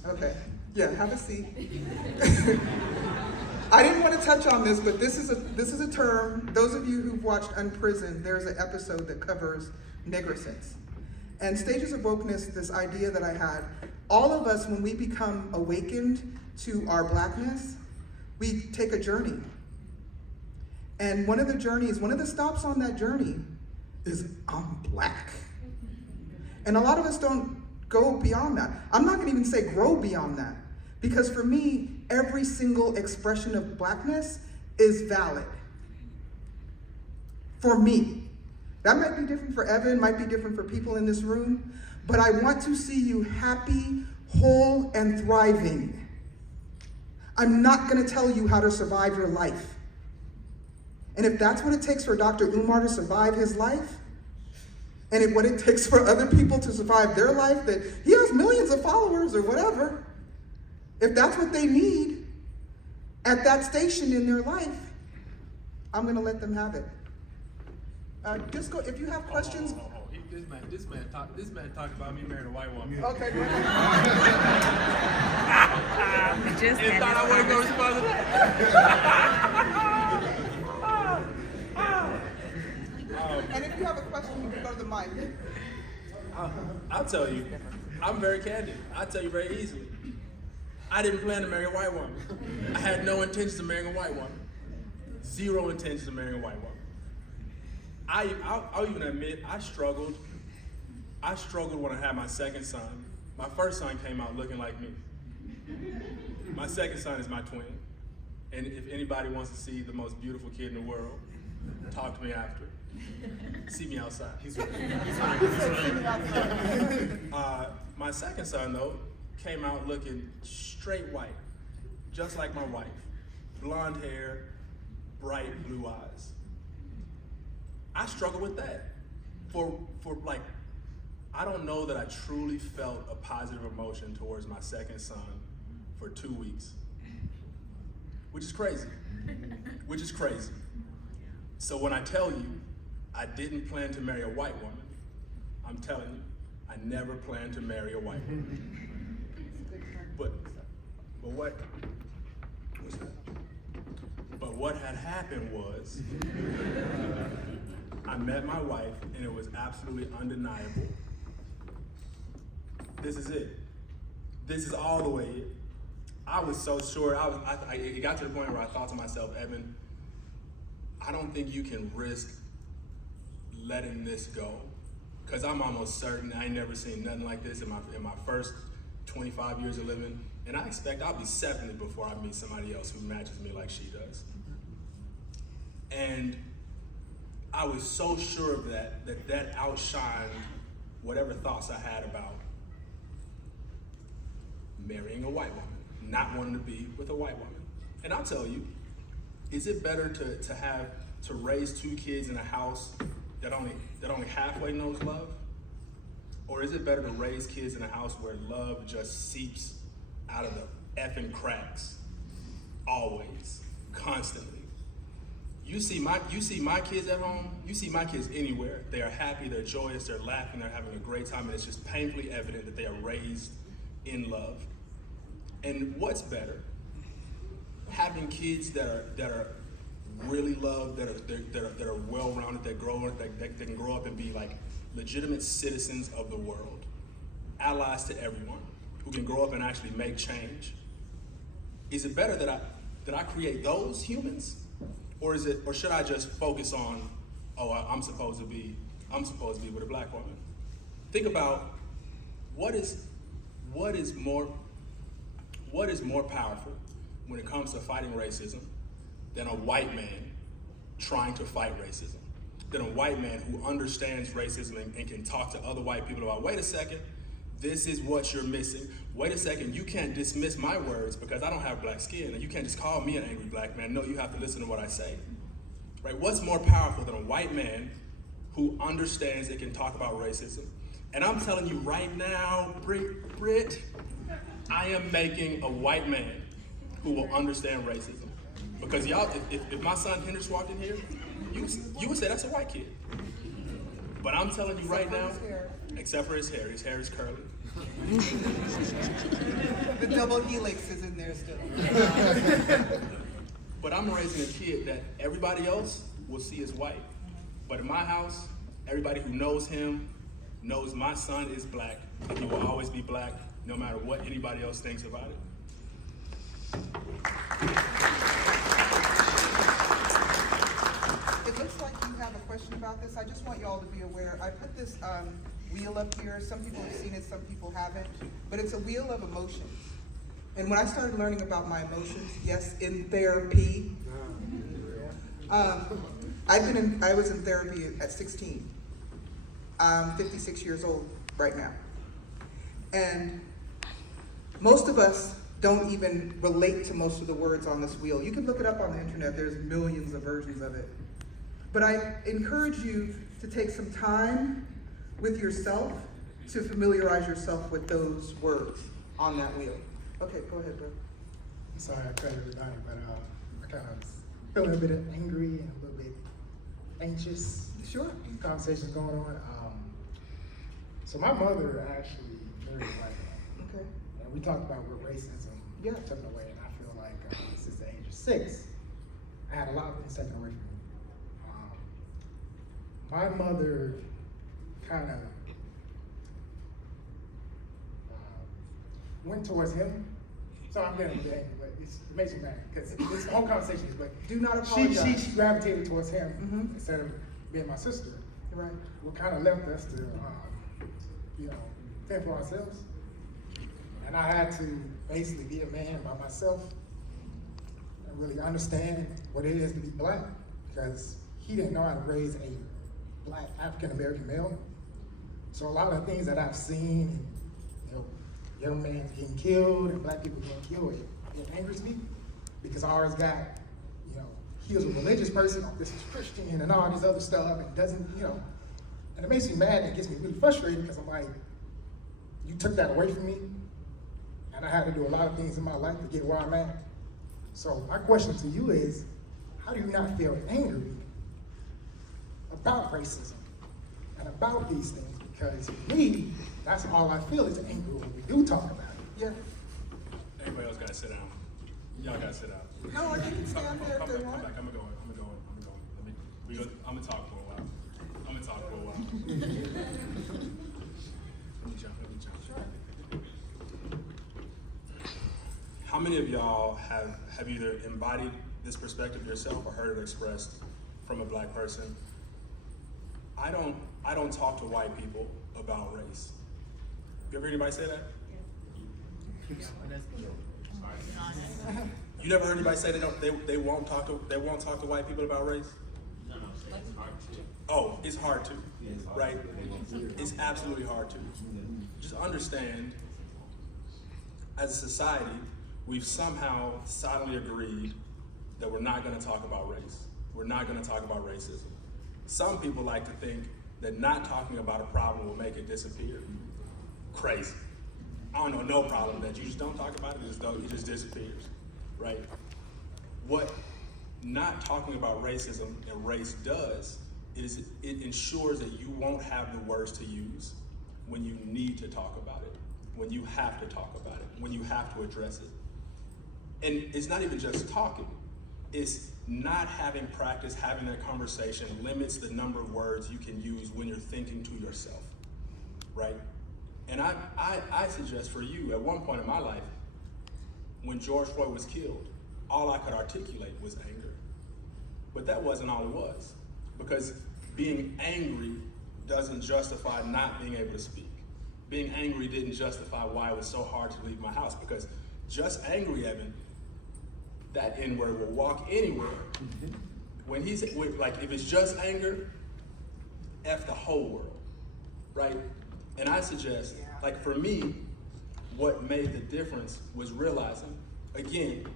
Okay, yeah, have a seat. I didn't want to touch on this, but this is a term. Those of you who've watched Unprisoned, there's an episode that covers Negrosis. And Stages of Wokeness, this idea that I had, all of us, when we become awakened to our blackness, we take a journey. And one of the stops on that journey is I'm black. And a lot of us don't go beyond that. I'm not gonna even say grow beyond that, because for me, every single expression of blackness is valid. For me. That might be different for Evan, might be different for people in this room, but I want to see you happy, whole, and thriving. I'm not gonna tell you how to survive your life. And if that's what it takes for Dr. Umar to survive his life, and what it takes for other people to survive their life, that he has millions of followers or whatever, if that's what they need at that station in their life, I'm gonna let them have it. Just go, if you have questions. This man talked about me marrying a white woman. Okay, go ahead. Just If not, I want to go respond to And if you have a question, you can go to the mic. I'll tell you, I'm very candid. I'll tell you very easily. I didn't plan to marry a white woman. I had no intentions of marrying a white woman. Zero intentions of marrying a white woman. I'll even admit, I struggled when I had my second son. My first son came out looking like me. My second son is my twin. And if anybody wants to see the most beautiful kid in the world, talk to me after. See me outside. My second son, though, came out looking straight white, just like my wife. Blonde hair, bright blue eyes. I struggle with that. For like, I don't know that I truly felt a positive emotion towards my second son for 2 weeks. Which is crazy. Which is crazy. So when I tell you I didn't plan to marry a white woman, I'm telling you, I never planned to marry a white woman. But what had happened was, I met my wife and it was absolutely undeniable. This is it. This is all the way it. I was so sure, it got to the point where I thought to myself, Evan, I don't think you can risk letting this go. Cause I'm almost certain I ain't never seen nothing like this in my first 25 years of living. And I expect I'll be 70 before I meet somebody else who matches me like she does. And I was so sure of that outshined whatever thoughts I had about marrying a white woman, not wanting to be with a white woman. And I'll tell you, is it better to raise 2 kids in a house that only halfway knows love? Or is it better to raise kids in a house where love just seeps out of the effing cracks? Always, constantly. You see my kids at home, you see my kids anywhere. They are happy, they're joyous, they're laughing, they're having a great time, and it's just painfully evident that they are raised in love. And what's better? Having kids that are really loved, that are well-rounded, that can grow up and be like legitimate citizens of the world, allies to everyone, who can grow up and actually make change. Is it better that I create those humans, or should I just focus on, I'm supposed to be with a black woman? Think about what is more powerful when it comes to fighting racism than a white man trying to fight racism, than a white man who understands racism and can talk to other white people about, wait a second, this is what you're missing. Wait a second, you can't dismiss my words because I don't have black skin, and you can't just call me an angry black man. No, you have to listen to what I say. Right? What's more powerful than a white man who understands and can talk about racism. And I'm telling you right now, Britt, I am making a white man who will understand racism. Because y'all, if my son Hendrix walked in here, you would say that's a white kid. But I'm telling you right now, except for his hair is curly. The double helix is in there still. But I'm raising a kid that everybody else will see as white. But in my house, everybody who knows him knows my son is black, and he will always be black, no matter what anybody else thinks about it. It looks like you have a question about this. I just want y'all to be aware. I put this wheel up here. Some people have seen it, some people haven't. But it's a wheel of emotions. And when I started learning about my emotions, yes, in therapy, I was in therapy at 16. I'm 56 years old right now. And most of us don't even relate to most of the words on this wheel. You can look it up on the internet. There's millions of versions of it. But I encourage you to take some time with yourself to familiarize yourself with those words on that wheel. Okay, go ahead, bro. I'm sorry I cut everybody, but I kind of was feeling a bit angry and a little bit anxious. Sure. Conversations going on. So my mother actually married a black man. Okay. And we talked about what racism took away, and I feel like since the age of 6, I had a lot of things taken away from me. My mother kind of went towards him. So I'm getting a bit angry, but it makes me mad because this whole conversation is like, Do not apologize. She gravitated towards him instead of being my sister. Right. What kind of left us to, fend for ourselves. And I had to basically be a man by myself and really understand what it is to be black, because he didn't know how to raise a black African-American male. So a lot of things that I've seen, young men getting killed and black people getting killed, it angers me, because I always got, he was a religious person, this is Christian and all this other stuff, and doesn't, and it makes me mad and it gets me really frustrated, because I'm like, you took that away from me, and I had to do a lot of things in my life to get where I'm at. So my question to you is, how do you not feel angry about racism and about these things? Because for me, that's all I feel is anger when we do talk about it. Yeah. Everybody else gotta sit down. Y'all gotta sit down. No, I think you stand there if they want. Come back. I'm going. I'm gonna talk for a while. Let me jump. How many of y'all have either embodied this perspective yourself or heard it expressed from a black person? I don't talk to white people about race. You ever heard anybody say that? You never heard anybody say they won't talk to white people about race? Oh, it's hard to, right? It's absolutely hard to. Just understand, as a society, we've somehow silently agreed that we're not going to talk about race. We're not going to talk about racism. Some people like to think that not talking about a problem will make it disappear. Crazy. I don't know no problem that you just don't talk about it, it just disappears, right? What not talking about racism and race does is it ensures that you won't have the words to use when you need to talk about it, when you have to talk about it, when you have to address it. And it's not even just talking, it's not having practice, having that conversation limits the number of words you can use when you're thinking to yourself, right? And I suggest for you, at one point in my life, when George Floyd was killed, all I could articulate was anger. But that wasn't all it was, because being angry doesn't justify not being able to speak. Being angry didn't justify why it was so hard to leave my house, because just angry, Evan, that N-word will walk anywhere. When he's, like, if it's just anger, F the whole world, right? And I suggest, like, for me, what made the difference was realizing, again,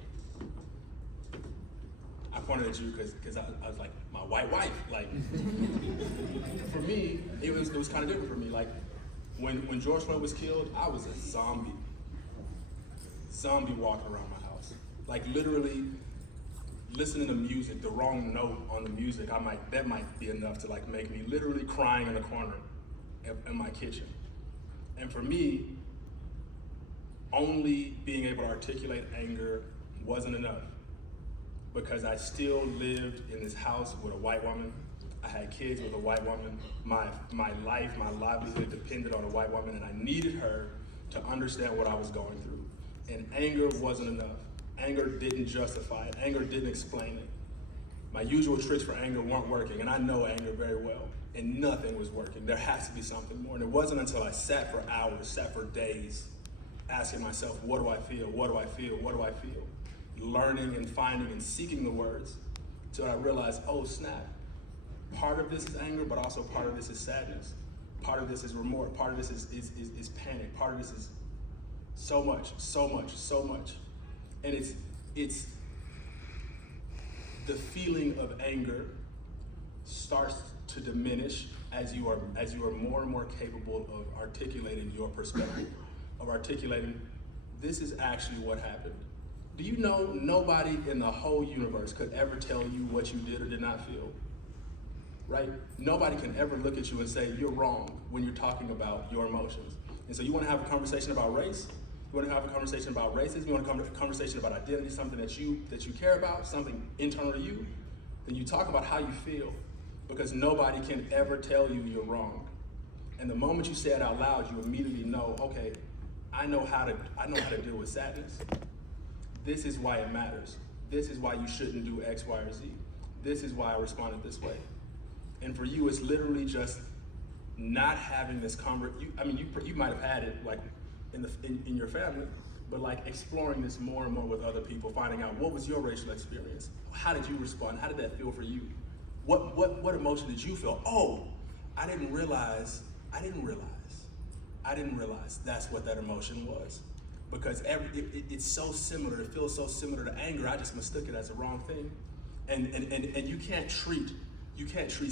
I pointed at you because I was like, my white wife. Like, for me, it was kind of different for me. Like, when George Floyd was killed, I was a zombie walking around my house. Like, literally listening to music, the wrong note on the music, that might be enough to like make me literally crying in the corner in my kitchen. And for me, only being able to articulate anger wasn't enough, because I still lived in this house with a white woman. I had kids with a white woman. My life, my livelihood depended on a white woman, and I needed her to understand what I was going through. And anger wasn't enough. Anger didn't justify it. Anger didn't explain it. My usual tricks for anger weren't working, and I know anger very well, and nothing was working. There has to be something more. And it wasn't until I sat for hours, sat for days, asking myself, what do I feel? What do I feel? What do I feel? Learning and finding and seeking the words, till I realized, oh snap. Part of this is anger, but also part of this is sadness. Part of this is remorse. Part of this is panic. Part of this is so much. And it's the feeling of anger starts to diminish as you are more and more capable of articulating your perspective, of articulating, this is actually what happened. Do you know nobody in the whole universe could ever tell you what you did or did not feel? Right? Nobody can ever look at you and say you're wrong when you're talking about your emotions. And so you want to have a conversation about race? You want to have a conversation about racism? You want to have a conversation about identity, something that you care about, something internal to you? Then you talk about how you feel, because nobody can ever tell you you're wrong. And the moment you say it out loud, you immediately know, okay, I know how to deal with sadness. This is why it matters. This is why you shouldn't do X, Y, or Z. This is why I responded this way. And for you, it's literally just not having this conversation. You might have had it like in your family, but like exploring this more and more with other people, finding out what was your racial experience? How did you respond? How did that feel for you? What emotion did you feel? Oh, I didn't realize that's what that emotion was. Because it's so similar, it feels so similar to anger, I just mistook it as the wrong thing. And you can't treat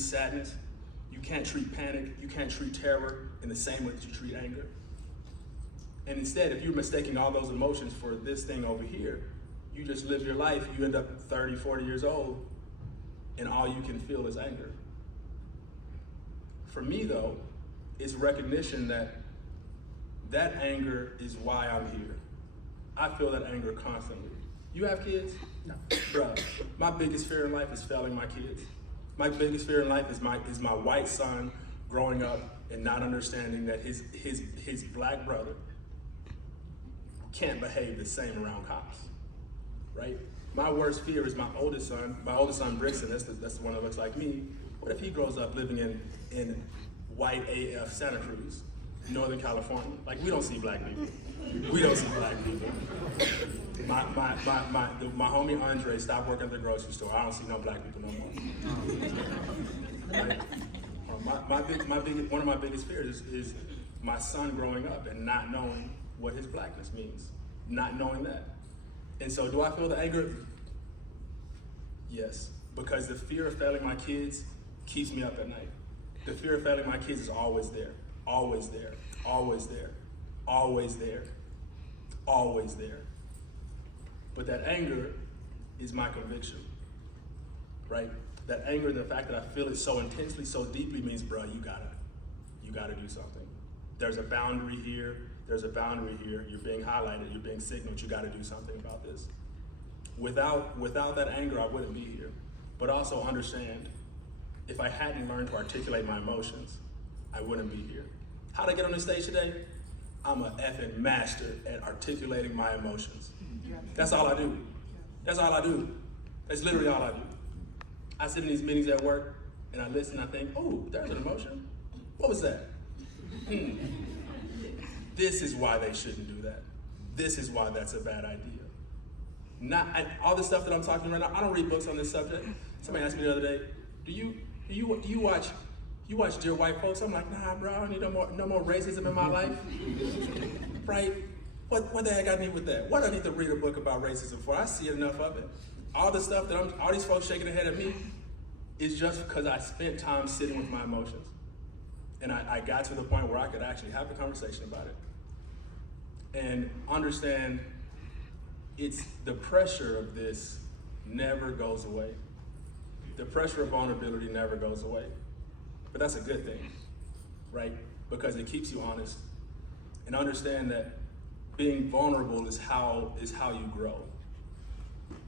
sadness, you can't treat panic, you can't treat terror in the same way that you treat anger. And instead, if you're mistaking all those emotions for this thing over here, you just live your life, you end up 30, 40 years old, and all you can feel is anger. For me though, it's recognition that anger is why I'm here. I feel that anger constantly. You have kids? No. Bruh, my biggest fear in life is failing my kids. My biggest fear in life is my white son growing up and not understanding that his black brother can't behave the same around cops, right? My worst fear is my oldest son Brixton, that's the one that looks like me. What if he grows up living in white AF Santa Cruz, Northern California? Like, we don't see black people. We don't see black people. My homie Andre stopped working at the grocery store. I don't see no black people no more. Right? One of my biggest fears is my son growing up and not knowing what his blackness means, not knowing that. And so do I feel the anger? Yes, because the fear of failing my kids keeps me up at night. The fear of failing my kids is always there, always there, always there, always there, always there. But that anger is my conviction, right? That anger, the fact that I feel it so intensely, so deeply means, bro, you gotta do something. There's a boundary here, there's a boundary here, you're being highlighted, you're being signaled, you gotta do something about this. Without that anger, I wouldn't be here. But also understand, if I hadn't learned to articulate my emotions, I wouldn't be here. How'd I get on this stage today? I'm a effing master at articulating my emotions. That's all I do. That's all I do. That's literally all I do. I sit in these meetings at work and I listen and I think, oh, there's an emotion. What was that? This is why they shouldn't do that. This is why that's a bad idea. All the stuff that I'm talking right now, I don't read books on this subject. Somebody asked me the other day, do you watch Dear White Folks? I'm like, nah, bro, I don't need no more racism in my life. Right? What the heck I need with that? What do I need to read a book about racism for? I see enough of it. all the stuff that all these folks shaking their head at me is just because I spent time sitting with my emotions. And I got to the point where I could actually have a conversation about it and understand it's the pressure of this never goes away. The pressure of vulnerability never goes away. But that's a good thing, right? Because it keeps you honest. And understand that being vulnerable is how you grow.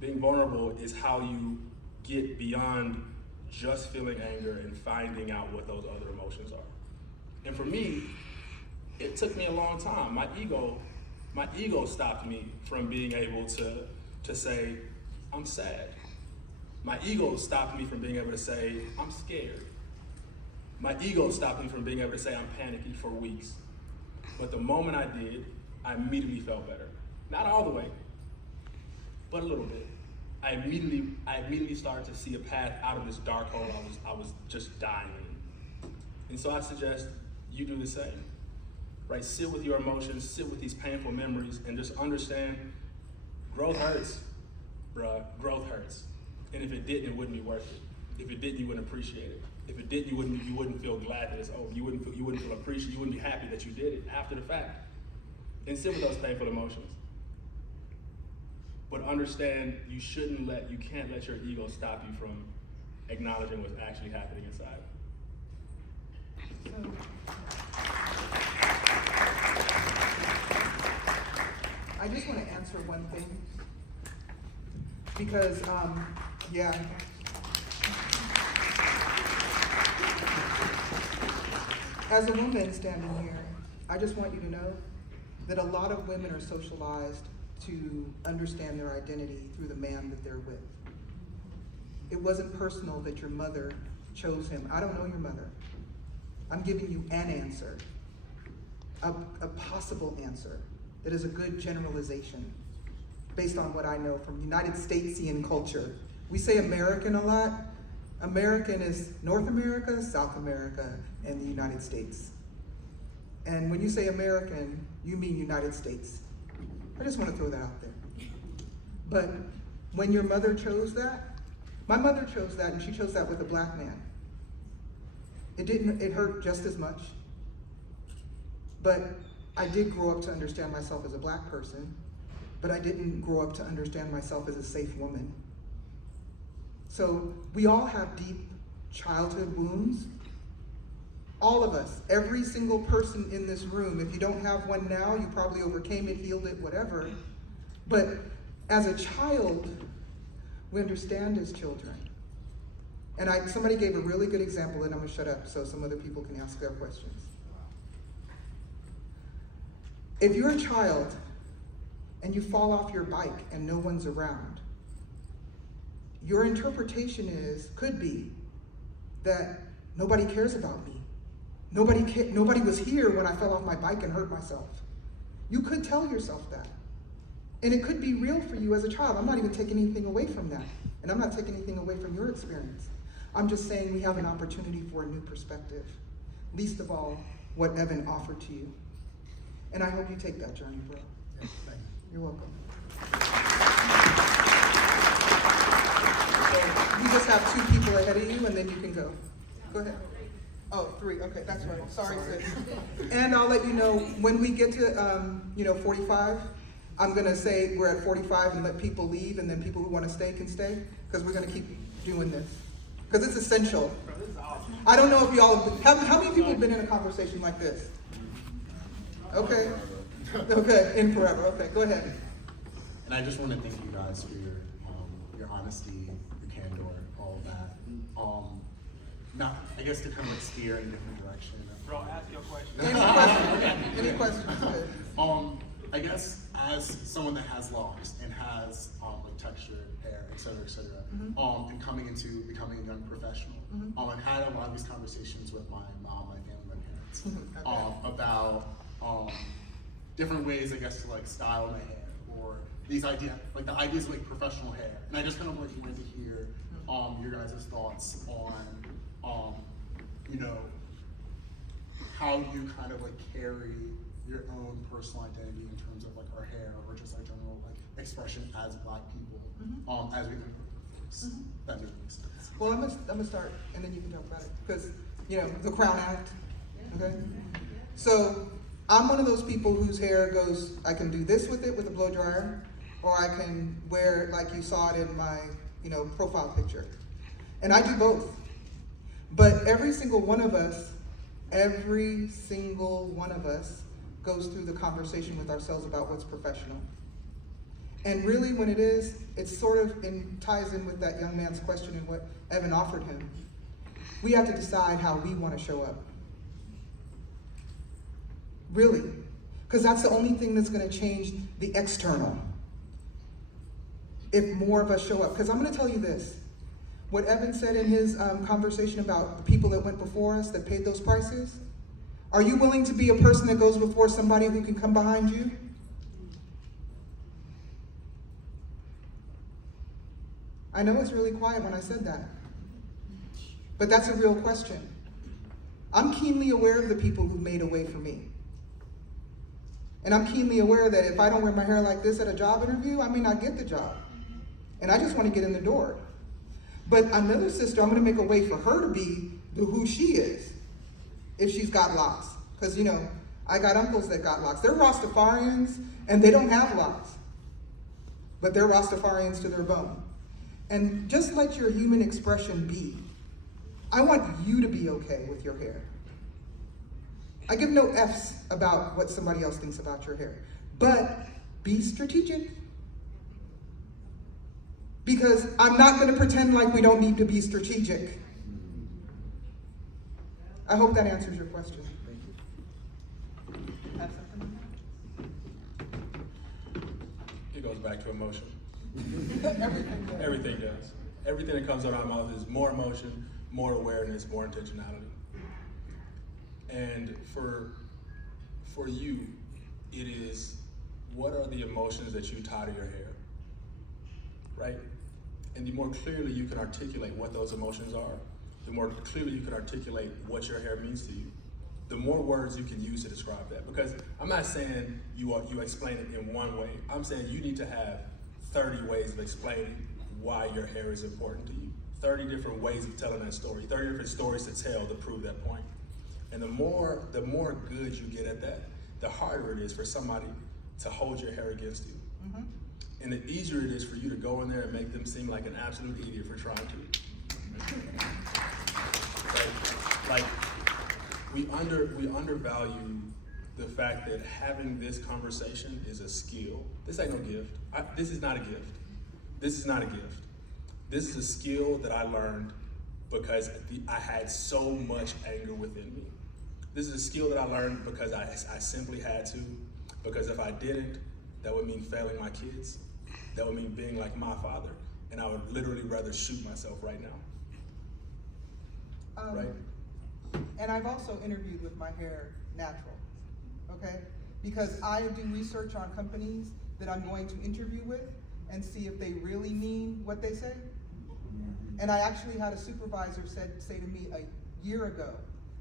Being vulnerable is how you get beyond just feeling anger and finding out what those other emotions are. And for me, it took me a long time. My ego stopped me from being able to say, I'm sad. My ego stopped me from being able to say, I'm scared. My ego stopped me from being able to say I'm panicky for weeks. But the moment I did, I immediately felt better. Not all the way, but a little bit. I immediately started to see a path out of this dark hole I was just dying in. And so I suggest you do the same, right? Sit with your emotions, sit with these painful memories, and just understand growth hurts, bruh, growth hurts. And if it didn't, it wouldn't be worth it. If it didn't, you wouldn't appreciate it. If it didn't, you wouldn't feel glad that it's over. You wouldn't feel appreciated. You wouldn't be happy that you did it after the fact. And sit with those painful emotions. But understand you can't let your ego stop you from acknowledging what's actually happening inside. I just want to answer one thing, because, yeah. As a woman standing here, I just want you to know that a lot of women are socialized to understand their identity through the man that they're with. It wasn't personal that your mother chose him. I don't know your mother. I'm giving you an answer, a possible answer that is a good generalization based on what I know from United Statesian culture. We say American a lot. American is North America, South America, and the United States. And when you say American, you mean United States. I just want to throw that out there. But when your mother chose that, my mother chose that, and she chose that with a black man. It hurt just as much. But I did grow up to understand myself as a black person, but I didn't grow up to understand myself as a safe woman. So we all have deep childhood wounds. All of us, every single person in this room. If you don't have one now, you probably overcame it, healed it, whatever. But as a child, we understand as children. And somebody gave a really good example, and I'm gonna shut up so some other people can ask their questions. If you're a child and you fall off your bike and no one's around, your interpretation could be that nobody cares about me. Nobody was here when I fell off my bike and hurt myself. You could tell yourself that. And it could be real for you as a child. I'm not even taking anything away from that. And I'm not taking anything away from your experience. I'm just saying we have an opportunity for a new perspective. Least of all, what Evan offered to you. And I hope you take that journey, bro. Yes, thank you. You're welcome. So you just have 2 people ahead of you, and then you can go. Go ahead. Oh, 3, okay, that's right. Sorry, sis. And I'll let you know, when we get to 45, I'm gonna say we're at 45 and let people leave, and then people who wanna stay can stay, because we're gonna keep doing this. Because it's essential. Bro, this is awesome. I don't know if y'all how many people have been in a conversation like this? Okay. Okay, in forever. Okay, go ahead. And I just want to thank you guys for your honesty, your candor, all of that. Not, I guess, to kind of like steer in a different direction. Bro, ask your question. Any questions? Good. I guess as someone that has locks and has like textured hair, et cetera, and coming into becoming a young professional, I had a lot of these conversations with my mom, my family, my parents, about different ways, I guess, to like style my hair, or these ideas of like professional hair. And I just kind of like wanted to hear your guys' thoughts on, how you kind of like carry your own personal identity in terms of like our hair or just like general like expression as Black people as we enter the workforce. That doesn't make sense. Well, I'm gonna start, and then you can talk about it, because, you know, the Crown Act, okay? So, I'm one of those people whose hair goes, I can do this with it with a blow dryer, or I can wear it like you saw it in my, you know, profile picture. And I do both. But every single one of us goes through the conversation with ourselves about what's professional. And really, when it is, it sort of ties in with that young man's question and what Evan offered him. We have to decide how we want to show up. Really. Because that's the only thing that's going to change the external. If more of us show up. Because I'm going to tell you this. What Evan said in his conversation about the people that went before us that paid those prices, are you willing to be a person that goes before somebody who can come behind you? I know it's really quiet when I said that, but that's a real question. I'm keenly aware of the people who made a way for me. And I'm keenly aware that if I don't wear my hair like this at a job interview, I may not get the job. And I just want to get in the door. But another sister, I'm going to make a way for her to be who she is, if she's got locks. Because, you know, I got uncles that got locks. They're Rastafarians, and they don't have locks. But they're Rastafarians to their bone. And just let your human expression be. I want you to be okay with your hair. I give no F's about what somebody else thinks about your hair. But be strategic. Because I'm not going to pretend like we don't need to be strategic. I hope that answers your question. Thank you. Have something? It goes back to emotion. Everything does. Everything does. Everything that comes out of our mouth is more emotion, more awareness, more intentionality. And for you, it is, what are the emotions that you tie to your hair? Right? And the more clearly you can articulate what those emotions are, the more clearly you can articulate what your hair means to you, the more words you can use to describe that. Because I'm not saying you explain it in one way. I'm saying you need to have 30 ways of explaining why your hair is important to you. 30 different ways of telling that story, 30 different stories to tell to prove that point. And the more good you get at that, the harder it is for somebody to hold your hair against you. Mm-hmm. And the easier it is for you to go in there and make them seem like an absolute idiot for trying to. Like we undervalue the fact that having this conversation is a skill. This ain't no gift. This is not a gift. This is not a gift. This is a skill that I learned because I had so much anger within me. This is a skill that I learned because I simply had to, because if I didn't, that would mean failing my kids. That would mean being like my father. And I would literally rather shoot myself right now. Right? And I've also interviewed with my hair natural, okay? Because I do research on companies that I'm going to interview with and see if they really mean what they say. And I actually had a supervisor say to me a year ago,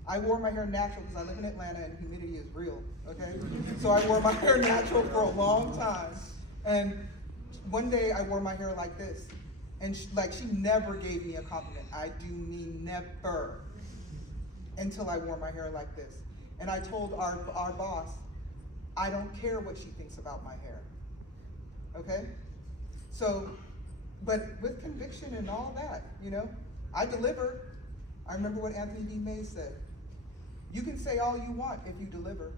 I wore my hair natural because I live in Atlanta and humidity is real, okay? So I wore my hair natural for a long time. And one day I wore my hair like this. And she never gave me a compliment. I do mean never. Until I wore my hair like this. And I told our boss, I don't care what she thinks about my hair. Okay? So, but with conviction and all that, you know, I deliver. I remember what Anthony D. Mays said. You can say all you want if you deliver.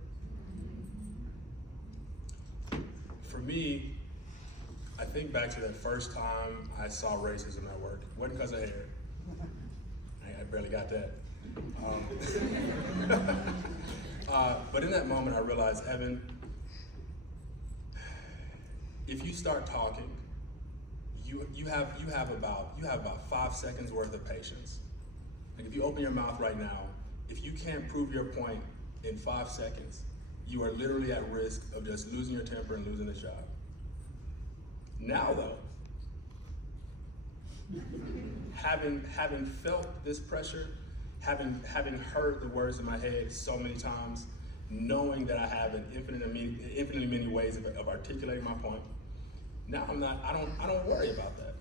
For me, I think back to that first time I saw racism at work. It wasn't because of hair. I barely got that. But in that moment, I realized, Evan, if you start talking, you have about 5 seconds worth of patience. Like if you open your mouth right now, if you can't prove your point in 5 seconds, you are literally at risk of just losing your temper and losing the job. Now though, having felt this pressure, having heard the words in my head so many times, knowing that I have an infinitely many ways of articulating my point. Now I don't worry about that.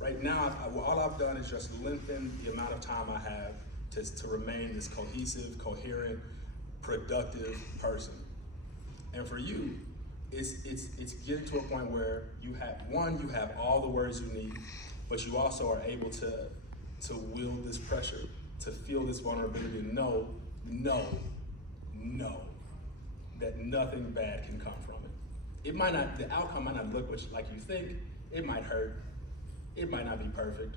Right now, all I've done is just lengthen the amount of time I have to remain this cohesive, coherent, productive person. And for you, it's getting to a point where you have all the words you need, but you also are able to wield this pressure, to feel this vulnerability, to know, that nothing bad can come from it. The outcome might not look like you think, it might hurt, it might not be perfect,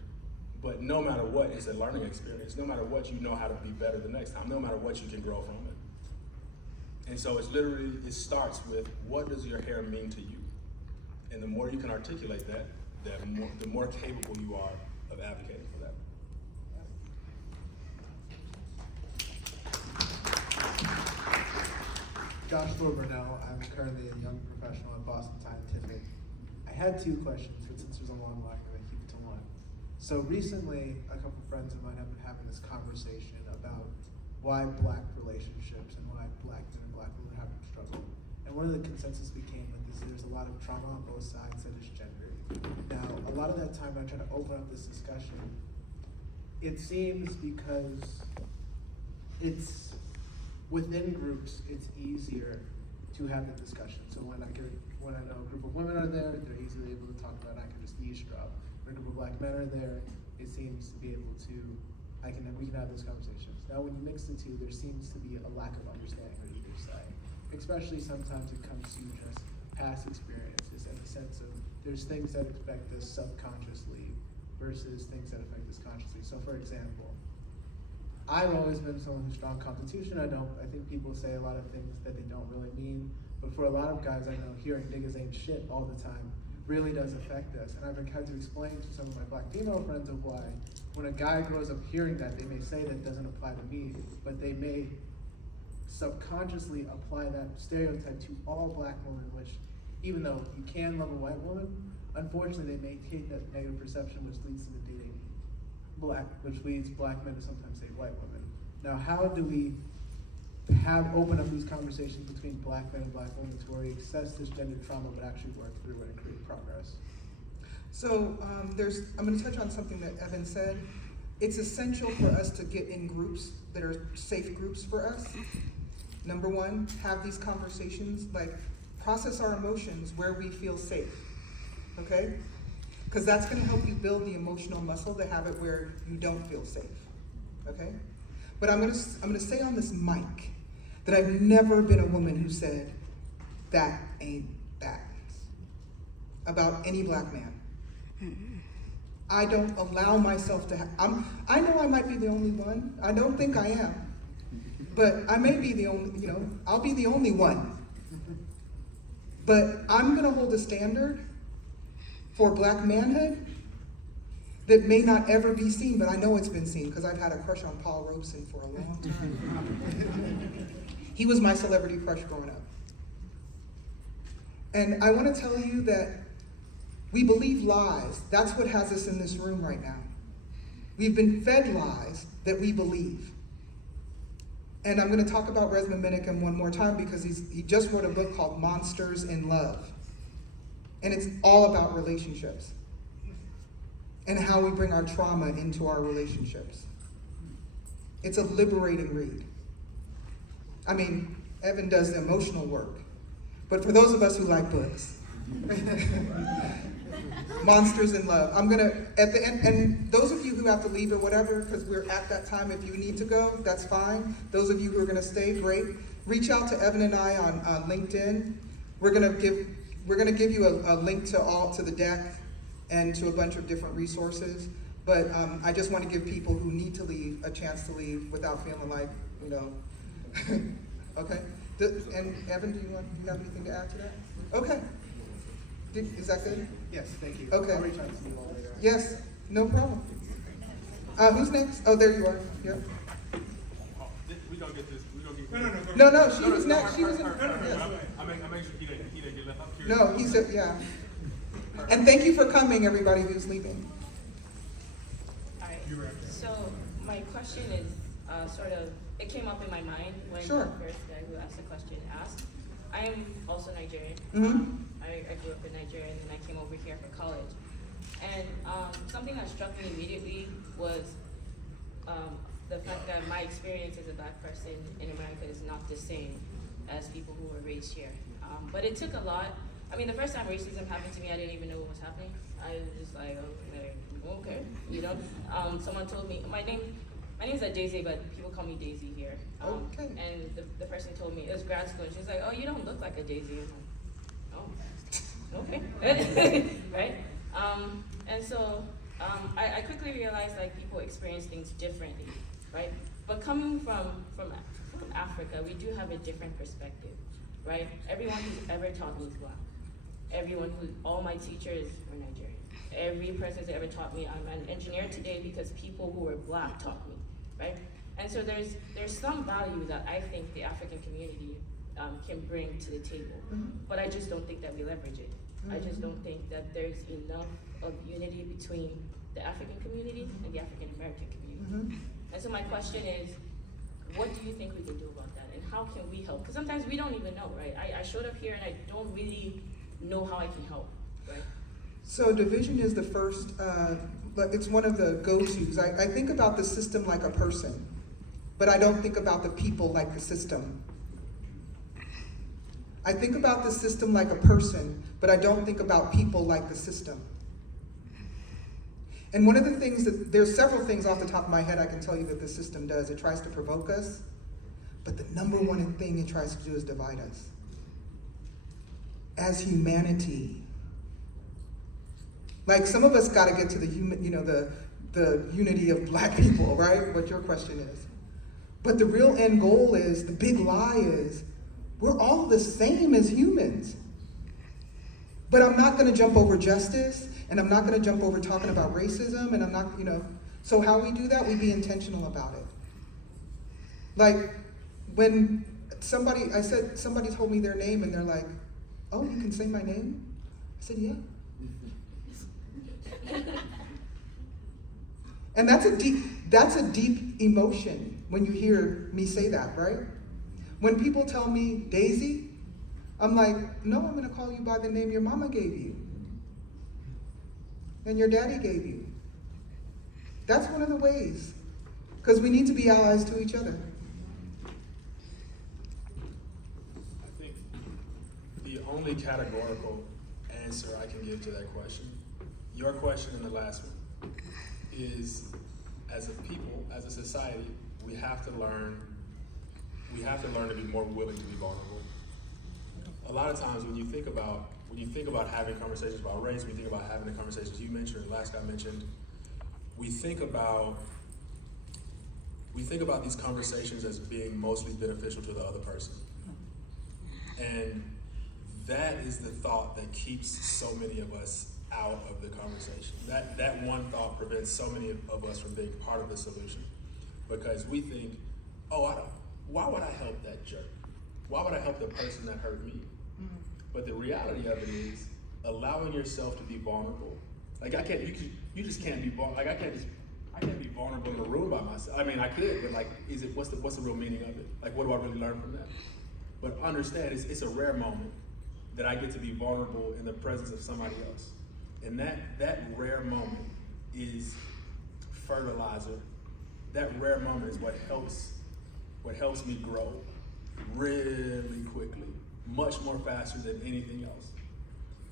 but no matter what, it's a learning experience. No matter what, you know how to be better the next time. No matter what, you can grow from it. And so it starts with, what does your hair mean to you? And the more you can articulate that, the more capable you are of advocating for that. Joshua Burnell. I'm currently a young professional at Boston Scientific. I had two questions, but since there's a long line, I'm going to keep it to one. So recently, a couple friends of mine have been having this conversation about why Black relationships and why Black men and Black women are having struggle. And one of the consensus we came with is there's a lot of trauma on both sides that is gendered. Now, a lot of that time when I try to open up this discussion, it seems because it's within groups, it's easier to have the discussion. So when I know a group of women are there, they're easily able to talk about it. I can just eavesdrop. When a group of Black men are there, it seems to be able to, we can have those conversations. Now when you mix the two, there seems to be a lack of understanding on either side. Especially sometimes it comes to just past experiences in the sense of there's things that affect us subconsciously versus things that affect us consciously. So for example, I've always been someone who's strong constitution. I think people say a lot of things that they don't really mean, but for a lot of guys I know, hearing niggas ain't shit all the time really does affect us. And I've had to explain to some of my Black female friends of why when a guy grows up hearing that, they may say that doesn't apply to me, but they may subconsciously apply that stereotype to all Black women, which even though you can love a white woman, unfortunately they maintain that negative perception, which leads to the dating which leads Black men to sometimes date white women. Now, how do we open up these conversations between Black men and Black women to where we assess this gender trauma but actually work through it and create progress? So I'm going to touch on something that Evan said. It's essential for us to get in groups that are safe groups for us. Number one, have these conversations, like process our emotions where we feel safe, okay? Because that's going to help you build the emotional muscle to have it where you don't feel safe, okay? But I'm going to say on this mic that I've never been a woman who said, that ain't that, about any Black man. I don't allow myself to I know I might be the only one. I don't think I am. But I may be the only, I'll be the only one. But I'm going to hold a standard for Black manhood that may not ever be seen, but I know it's been seen because I've had a crush on Paul Robeson for a long time. He was my celebrity crush growing up. And I want to tell you that we believe lies. That's what has us in this room right now. We've been fed lies that we believe. And I'm going to talk about Resmond Menachem one more time because he just wrote a book called Monsters in Love. And it's all about relationships and how we bring our trauma into our relationships. It's a liberating read. I mean, Evan does the emotional work, but for those of us who like books, Monsters in Love. I'm gonna, at the end, and those of you who have to leave or whatever, because we're at that time, if you need to go, that's fine. Those of you who are gonna stay, great. Reach out to Evan and I on LinkedIn. We're gonna give you a link to the deck and to a bunch of different resources. But I just want to give people who need to leave a chance to leave without feeling like, okay. And Evan, do you have anything to add to that? Okay. Is that good? Yes, thank you. Okay. I'll reach out to you all later. Yes, no problem. Who's next? Oh, there you are. Yeah. We gonna get this. We gonna get. No, she was next. She was in. Yes. I make sure he didn't get left up here. No, he said, yeah. And thank you for coming, everybody who's leaving. Alright, so my question is sort of it came up in my mind when Sure. the first guy who asked the question asked. I am also Nigerian. Mhm. I grew up in Nigeria and then I came over here for college. And something that struck me immediately was the fact that my experience as a black person in America is not the same as people who were raised here. But it took a lot. I mean, the first time racism happened to me, I didn't even know what was happening. I was just like, okay, you know. Someone told me, my name's Daisy, but people call me Daisy here. Okay. And the person told me, it was grad school, and she was like, oh, you don't look like a Daisy. I'm like, oh, okay, right? And so I quickly realized like people experience things differently, right? But coming from Africa, we do have a different perspective, right? Everyone who's ever taught me is black. All my teachers were Nigerian. Every person who's ever taught me, I'm an engineer today because people who were black taught me, right? And so there's some value that I think the African community can bring to the table, but I just don't think that we leverage it. I just don't think that there's enough of unity between the African community and the African American community. And so my question is, what do you think we can do about that? And how can we help? Because sometimes we don't even know, right? I showed up here and I don't really know how I can help, right? So division is the first, it's one of the go-tos. I think about the system like a person, but I don't think about the people like the system. I think about the system like a person, but I don't think about people like the system. And one of the things there's several things off the top of my head I can tell you that the system does. It tries to provoke us, but the number one thing it tries to do is divide us. As humanity. Like some of us gotta get to the unity of black people, right? What your question is. But the real end goal is, the big lie is, we're all the same as humans. But I'm not gonna jump over justice, and I'm not gonna jump over talking about racism, and I'm not, so how we do that, we be intentional about it. Like, when somebody told me their name, and they're like, oh, you can say my name? I said, yeah. And that's a deep emotion when you hear me say that, right? When people tell me Daisy, I'm like, no, I'm gonna call you by the name your mama gave you. And your daddy gave you. That's one of the ways. Because we need to be allies to each other. I think the only categorical answer I can give to that question, your question and the last one, is as a people, as a society, we have to learn to be more willing to be vulnerable. A lot of times when you think about having conversations about race, when you think about having the conversations you mentioned, the last guy mentioned, we think about these conversations as being mostly beneficial to the other person. And that is the thought that keeps so many of us out of the conversation. That one thought prevents so many of us from being part of the solution. Because we think, why would I help that jerk? Why would I help the person that hurt me? But the reality of it is, allowing yourself to be vulnerable. Like you just can't be vulnerable. Like I can't be vulnerable in a room by myself. I mean, I could, but like, what's the real meaning of it? Like, what do I really learn from that? But understand, it's a rare moment that I get to be vulnerable in the presence of somebody else. And that rare moment is fertilizer. That rare moment is what helps me grow really quickly, much more faster than anything else.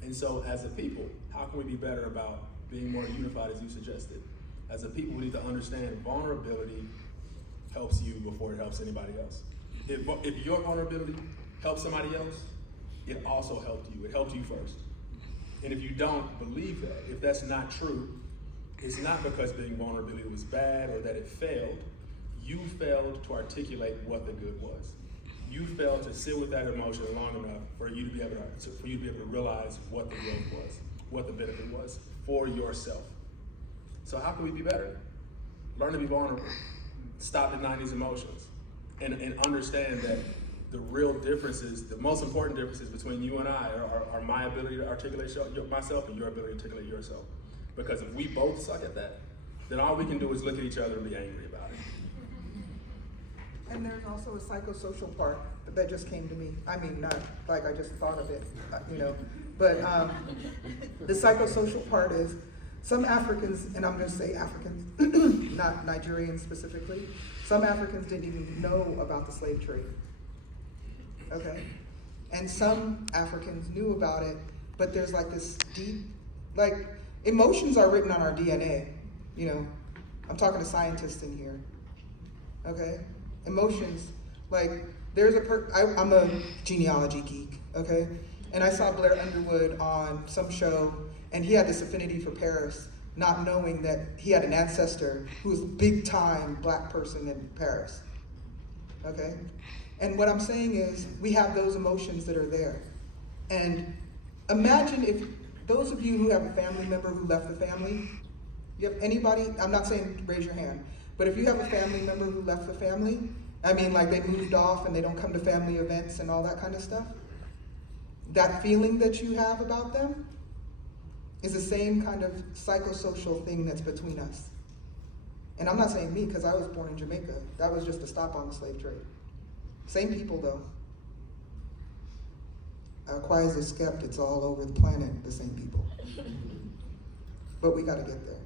And so as a people, how can we be better about being more unified, as you suggested? As a people, we need to understand vulnerability helps you before it helps anybody else. If your vulnerability helps somebody else, it also helped you. It helped you first. And if you don't believe that, if that's not true, it's not because being vulnerability was bad or that it failed. You failed to articulate what the good was. You failed to sit with that emotion long enough for you to be able to realize what the growth was, what the benefit was for yourself. So how can we be better? Learn to be vulnerable. Stop denying these emotions, and understand that the real differences, the most important differences between you and I are my ability to articulate myself and your ability to articulate yourself. Because if we both suck at that, then all we can do is look at each other and be angry about it. And there's also a psychosocial part that just came to me. I mean, not like I just thought of it, but the psychosocial part is some Africans, and I'm gonna say Africans, not Nigerians specifically, some Africans didn't even know about the slave trade, okay? And some Africans knew about it, but there's like this deep, like, emotions are written on our DNA, I'm talking to scientists in here, okay? Emotions, like, I'm a genealogy geek, okay? And I saw Blair Underwood on some show, and he had this affinity for Paris, not knowing that he had an ancestor who was a big-time black person in Paris, okay? And what I'm saying is, we have those emotions that are there. And imagine if those of you who have a family member who left the family, you have anybody, I'm not saying raise your hand, but if you have a family member who left the family, I mean like they moved off and they don't come to family events and all that kind of stuff, that feeling that you have about them is the same kind of psychosocial thing that's between us. And I'm not saying me, because I was born in Jamaica. That was just a stop on the slave trade. Same people though. Quiet as a skept, it's all over the planet, the same people. But we gotta get there.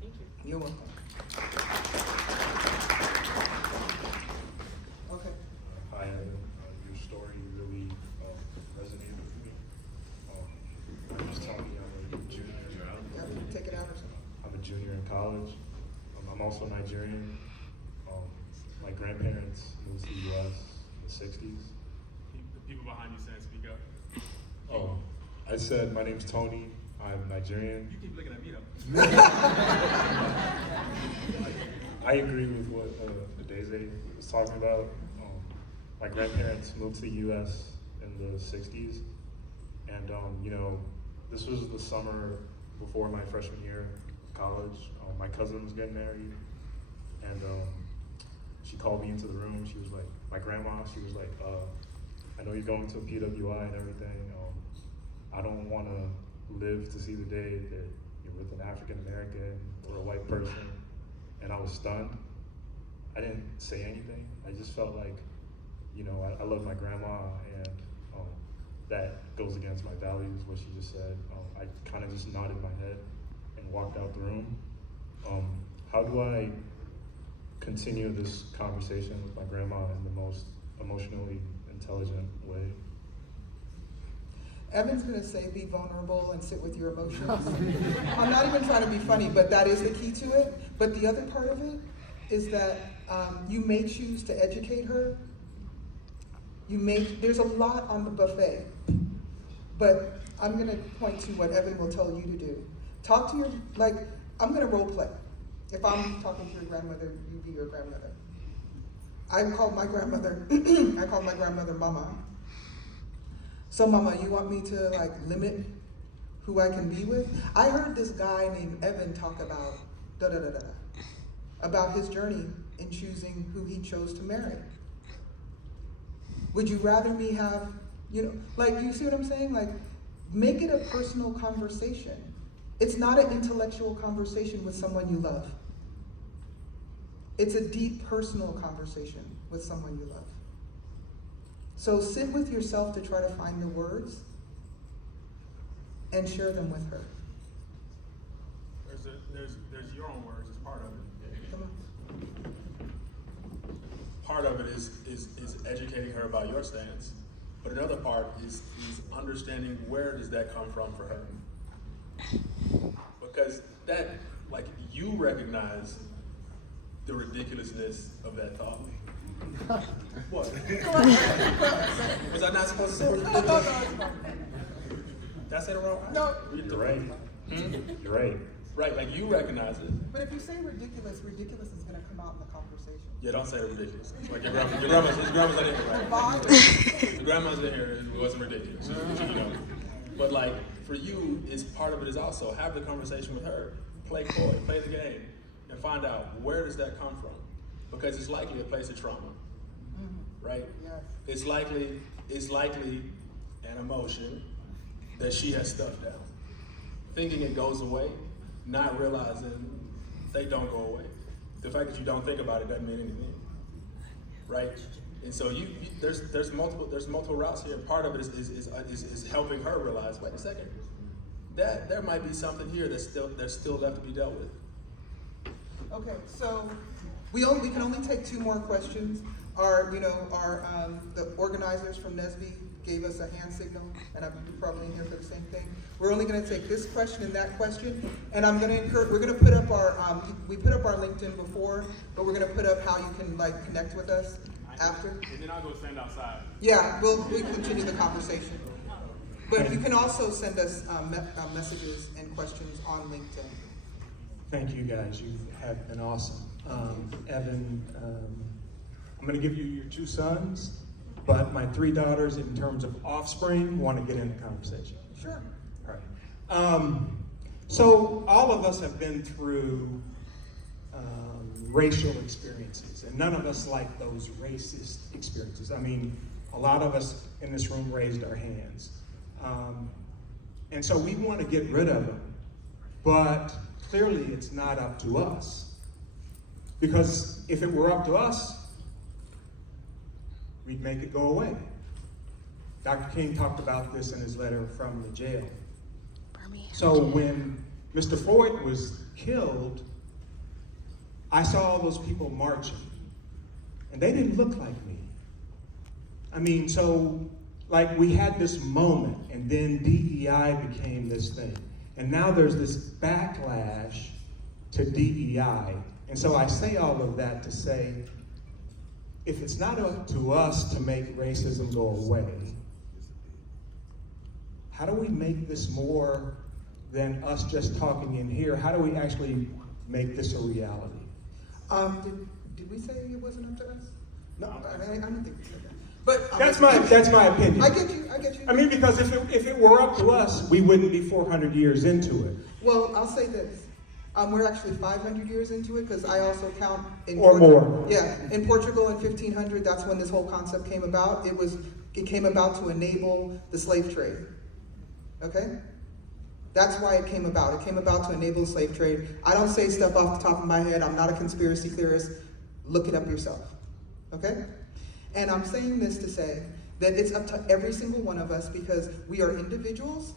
Thank you. You're welcome. Okay. Hi, Evan. Your story really resonated with me. I'm just telling you, I'm a junior. Yeah, take it out or something. I'm a junior in college. I'm also Nigerian. My grandparents moved to the U.S. in the 60s. The people behind you saying speak up. Oh, I said my name's Tony. I'm Nigerian. You keep looking at me though. I agree with what Adeze was talking about. My grandparents moved to the U.S. in the 60s, and this was the summer before my freshman year of college. My cousin was getting married, and she called me into the room. She was like, my grandma, she was like, I know you're going to a PWI and everything. I don't want to live to see the day that you're with an African American or a white person. And I was stunned. I didn't say anything. I just felt like, I love my grandma, and that goes against my values, what she just said. I kind of just nodded my head and walked out the room. How do I continue this conversation with my grandma in the most emotionally intelligent way? Evan's gonna say be vulnerable and sit with your emotions. I'm not even trying to be funny, but that is the key to it. But the other part of it is that you may choose to educate her. There's a lot on the buffet, but I'm gonna point to what Evan will tell you to do. Talk to I'm gonna role play. If I'm talking to your grandmother, you be your grandmother. I called my grandmother Mama. So Mama, you want me to limit who I can be with? I heard this guy named Evan talk about about his journey in choosing who he chose to marry. Would you rather me have, you see what I'm saying? Make it a personal conversation. It's not an intellectual conversation with someone you love. It's a deep personal conversation with someone you love. So sit with yourself to try to find the words and share them with her. There's your own words as part of it. Come on. Part of it is educating her about your stance, but another part is understanding where does that come from for her. Because that, you recognize the ridiculousness of that thought. What? Was I not supposed to say ridiculous? Did I say it wrong? No. You're right. You're right. Right, you recognize it. But if you say ridiculous is gonna come out in the conversation. Yeah, don't say ridiculous. Your grandma's in here, right? Your grandma's in here, it wasn't ridiculous. But for you, part of it is also have the conversation with her, play coy, play the game, and find out where does that come from, because it's likely a place of trauma, right? Yes. It's likely an emotion that she has stuffed down, thinking it goes away, not realizing they don't go away. The fact that you don't think about it doesn't mean anything. right? And so there's multiple routes here. Part of it is helping her realize, wait a second, that there might be something here that's still left to be dealt with. Okay, so we can only take 2 more questions. The organizers from NSBE gave us a hand signal, and I'm probably in here for the same thing. We're only going to take this question and that question, and we're going to put up our we put up our LinkedIn before, but we're going to put up how you can connect with us after. And then I'll go stand outside. Yeah, we continue the conversation. But you can also send us messages and questions on LinkedIn. Thank you guys, you have been awesome. Evan, I'm gonna give you your 2 sons, but my 3 daughters in terms of offspring want to get in the conversation. Sure. All right. So all of us have been through racial experiences, and none of us like those racist experiences. I mean, a lot of us in this room raised our hands. And so we want to get rid of them, but clearly it's not up to us. Because if it were up to us, we'd make it go away. Dr. King talked about this in his letter from the jail. So when Mr. Floyd was killed, I saw all those people marching, and they didn't look like me. I mean, so like we had this moment, and then DEI became this thing. And now there's this backlash to DEI. And so I say all of that to say, if it's not up to us to make racism go away, how do we make this more than us just talking in here? How do we actually make this a reality? Did we say it wasn't up to us? No, I don't think we said that. But That's my opinion. I get you. I mean, because if it were up to us, we wouldn't be 400 years into it. Well, I'll say this. We're actually 500 years into it, because I also count in Or more. Yeah, in Portugal in 1500, that's when this whole concept came about. It came about to enable the slave trade. Okay? That's why it came about. It came about to enable the slave trade. I don't say stuff off the top of my head. I'm not a conspiracy theorist. Look it up yourself. Okay? And I'm saying this to say that it's up to every single one of us, because we are individuals,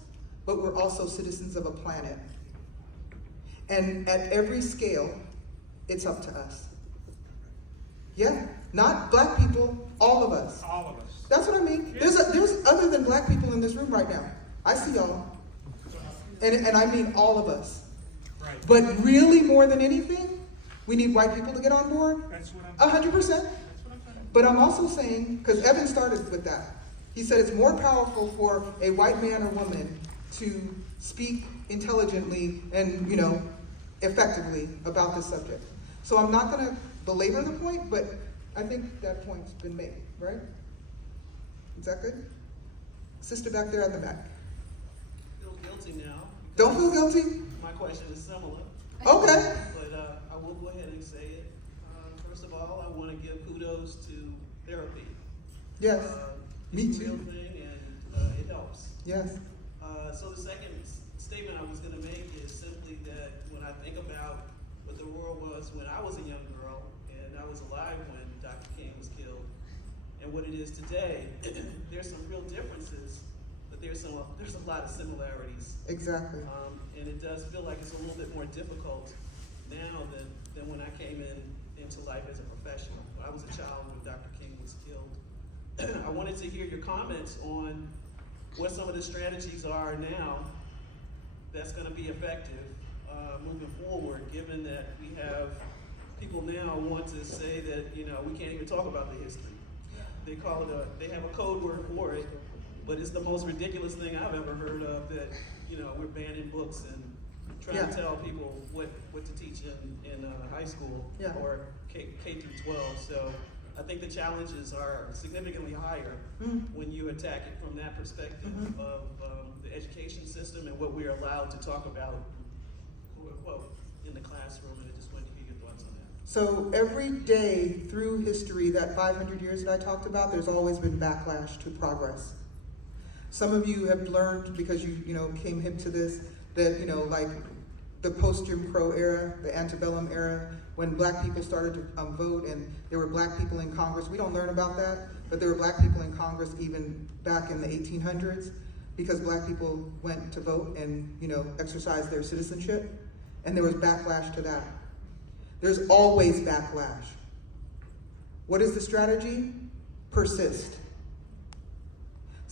but we're also citizens of a planet. And at every scale, it's up to us. Yeah, not black people, all of us. All of us. That's what I mean. There's other than black people in this room right now. I see y'all. And I mean all of us. Right. But really, more than anything, we need white people to get on board. That's what I'm 100%. But I'm also saying, because Evan started with that, he said it's more powerful for a white man or woman to speak intelligently and, effectively about this subject. So I'm not going to belabor the point, but I think that point's been made, right? Is that good? Sister back there at the back. Feel guilty now. Don't feel guilty? My question is similar. Okay. But I will go ahead and say it. First of all, I want to give kudos to therapy. Yes. Me It's a too. real thing, and it helps. Yes. So the second statement I was going to make is simply that when I think about what the world was when I was a young girl, and I was alive when Dr. King was killed, and what it is today, there's some real differences, but there's a lot of similarities. Exactly. And it does feel like it's a little bit more difficult now than when I came into life as a professional. I was a child when Dr. King was killed. I wanted to hear your comments on what some of the strategies are now that's going to be effective moving forward, given that we have people now want to say that, we can't even talk about the history. They call it they have a code word for it, but it's the most ridiculous thing I've ever heard of, that, we're banning books and trying to tell people what to teach in high school or K through 12. So I think the challenges are significantly higher when you attack it from that perspective of the education system and what we're allowed to talk about in the classroom. And I just wanted to hear your thoughts on that. So every day through history, that 500 years that I talked about, there's always been backlash to progress. Some of you have learned, because you came hip to this, that the post-Jim Crow era, the antebellum era, when black people started to vote and there were black people in Congress. We don't learn about that, but there were black people in Congress even back in the 1800s because black people went to vote and, you know, exercised their citizenship, and there was backlash to that. There's always backlash. What is the strategy? Persist.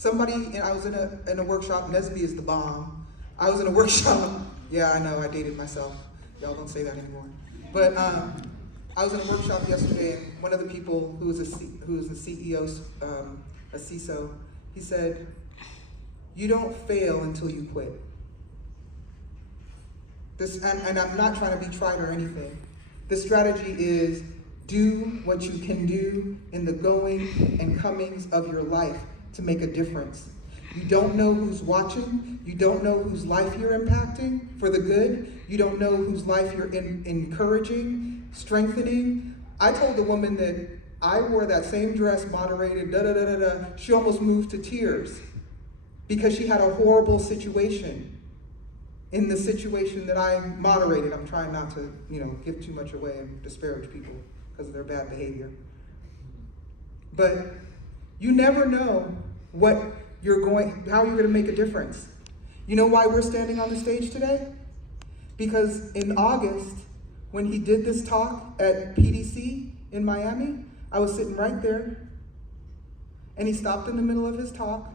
I was in a workshop, NSBE is the bomb. I was in a workshop, yeah, I know, I dated myself. Y'all don't say that anymore. But I was in a workshop yesterday, and one of the people who was a CEO, a CISO, he said, "You don't fail until you quit." And I'm not trying to be trite or anything. The strategy is do what you can do in the going and comings of your life to make a difference. You don't know who's watching. You don't know whose life you're impacting for the good. You don't know whose life you're encouraging, strengthening. I told the woman that I wore that same dress, moderated, da-da-da-da-da. She almost moved to tears because she had a horrible situation in the situation that I moderated. I'm trying not to, give too much away and disparage people because of their bad behavior. But you never know how you're going to make a difference. You know why we're standing on the stage today? Because in August, when he did this talk at PDC in Miami, I was sitting right there, and he stopped in the middle of his talk,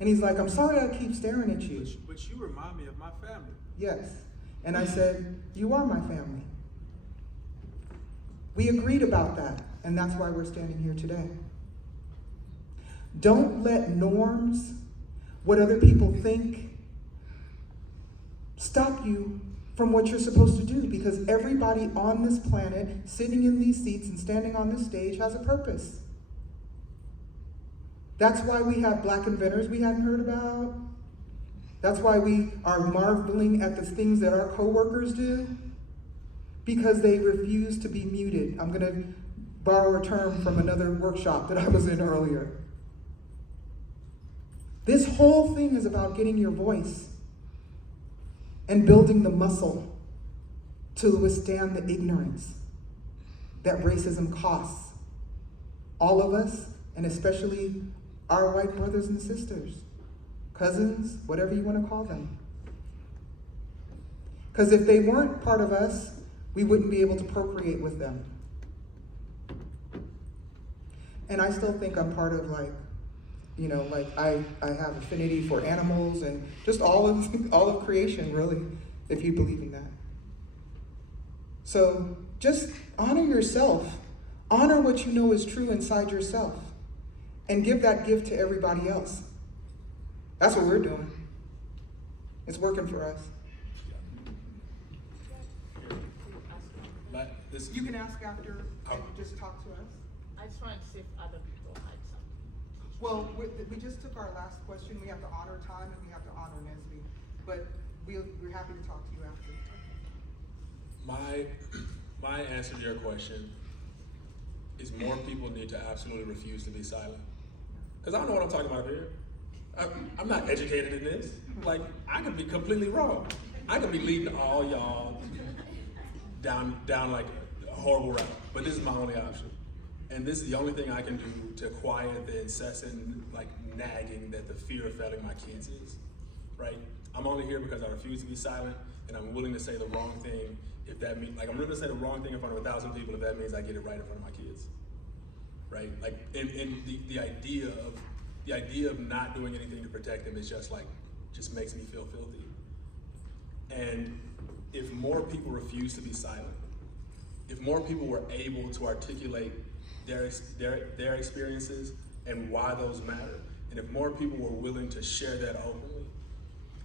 and he's like, "I'm sorry I keep staring at you." But you remind me of my family. Yes. And I said, "You are my family." We agreed about that, and that's why we're standing here today. Don't let norms, what other people think, stop you from what you're supposed to do, because everybody on this planet, sitting in these seats and standing on this stage, has a purpose. That's why we have black inventors we hadn't heard about. That's why we are marveling at the things that our coworkers do, because they refuse to be muted. I'm going to borrow a term from another workshop that I was in earlier. This whole thing is about getting your voice and building the muscle to withstand the ignorance that racism costs all of us, and especially our white brothers and sisters, cousins, whatever you want to call them. Because if they weren't part of us, we wouldn't be able to procreate with them. And I still think I'm part of I have affinity for animals and just all of creation, really, if you believe in that. So just honor yourself. Honor what you know is true inside yourself, and give that gift to everybody else. That's what we're doing. It's working for us. You can ask after and just talk to us. I just wanted to see if other people had something. Well, we just took our last question. We have to honor time and we have to honor NSBE. But we're happy to talk to you after. My answer to your question is more people need to absolutely refuse to be silent. Because I don't know what I'm talking about here. I'm not educated in this. Like, I could be completely wrong. I could be leading all y'all down like a horrible route. But this is my only option. And this is the only thing I can do to quiet the incessant nagging that the fear of failing my kids is, right? I'm only here because I refuse to be silent, and I'm willing to say the wrong thing if that means, I'm willing to say the wrong thing in front of 1,000 people if that means I get it right in front of my kids, right? And the idea of not doing anything to protect them is just makes me feel filthy. And if more people refuse to be silent, if more people were able to articulate their experiences and why those matter, and if more people were willing to share that openly,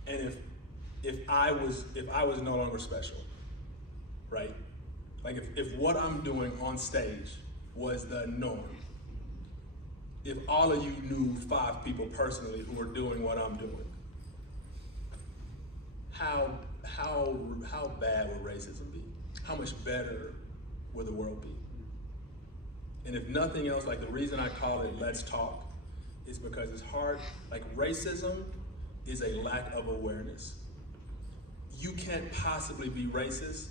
and if I was no longer special, right? Like if what I'm doing on stage was the norm, if all of you knew 5 people personally who were doing what I'm doing, how bad would racism be? How much better would the world be? And if nothing else, the reason I call it Let's Talk is because it's hard. Racism is a lack of awareness. you can't possibly be racist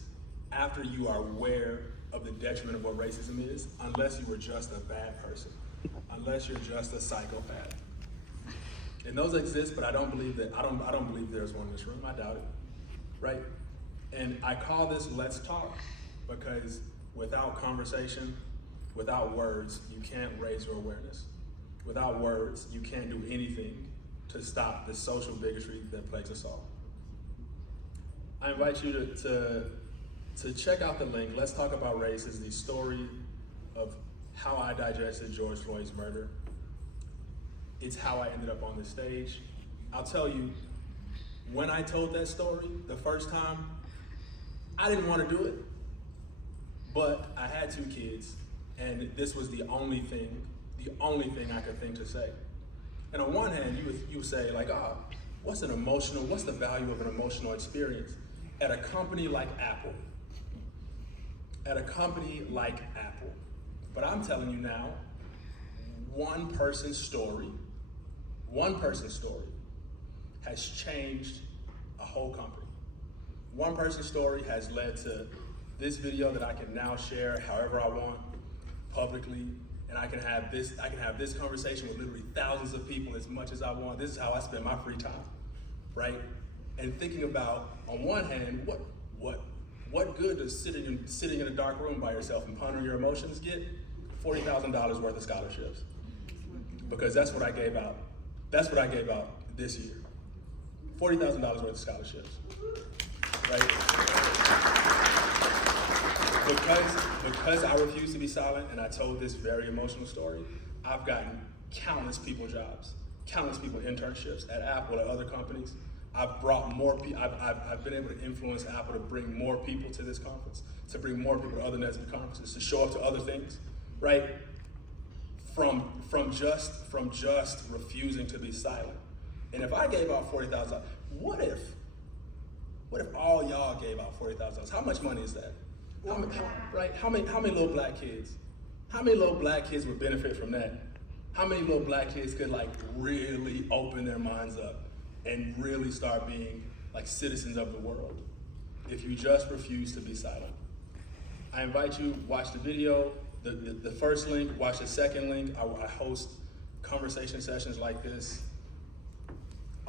after you are aware of the detriment of what racism is, unless you were just a bad person, unless you're just a psychopath. And those exist, but I don't believe there's one in this room. I doubt it, right? And I call this Let's Talk because without conversation, without words, you can't raise your awareness. Without words, you can't do anything to stop the social bigotry that plagues us all. I invite you to check out the link. Let's Talk About Race is the story of how I digested George Floyd's murder. It's how I ended up on this stage. I'll tell you, when I told that story the first time, I didn't want to do it, but I had 2 kids, and this was the only thing I could think to say. And on one hand, you would say like, oh, what's the value of an emotional experience at a company like Apple? At a company like Apple. But I'm telling you now, one person's story has changed a whole company. One person's story has led to this video that I can now share however I want publicly, and I can have this conversation with literally thousands of people as much as I want. This is how I spend my free time, right? And thinking about, on one hand, what good does sitting in a dark room by yourself and pondering your emotions get? $40,000 worth of scholarships. Because that's what I gave out. That's what I gave out this year. $40,000 worth of scholarships, right? Because I refuse to be silent and I told this very emotional story, I've gotten countless people jobs, countless people internships at Apple, at other companies. I've brought more people, I've been able to influence Apple to bring more people to this conference, to bring more people to other NSBE conferences, to show up to other things, right? From just refusing to be silent. And if I gave out $40,000, what if all y'all gave out $40,000? How much money is that? How many little black kids? How many little black kids would benefit from that? How many little black kids could like really open their minds up and really start being like citizens of the world if you just refuse to be silent? I invite you, watch the video, the first link, watch the second link. I host conversation sessions like this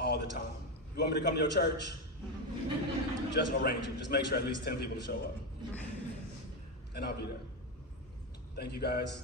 all the time. You want me to come to your church? Just arrange it. Just make sure at least 10 people show up. And I'll be there. Thank you guys.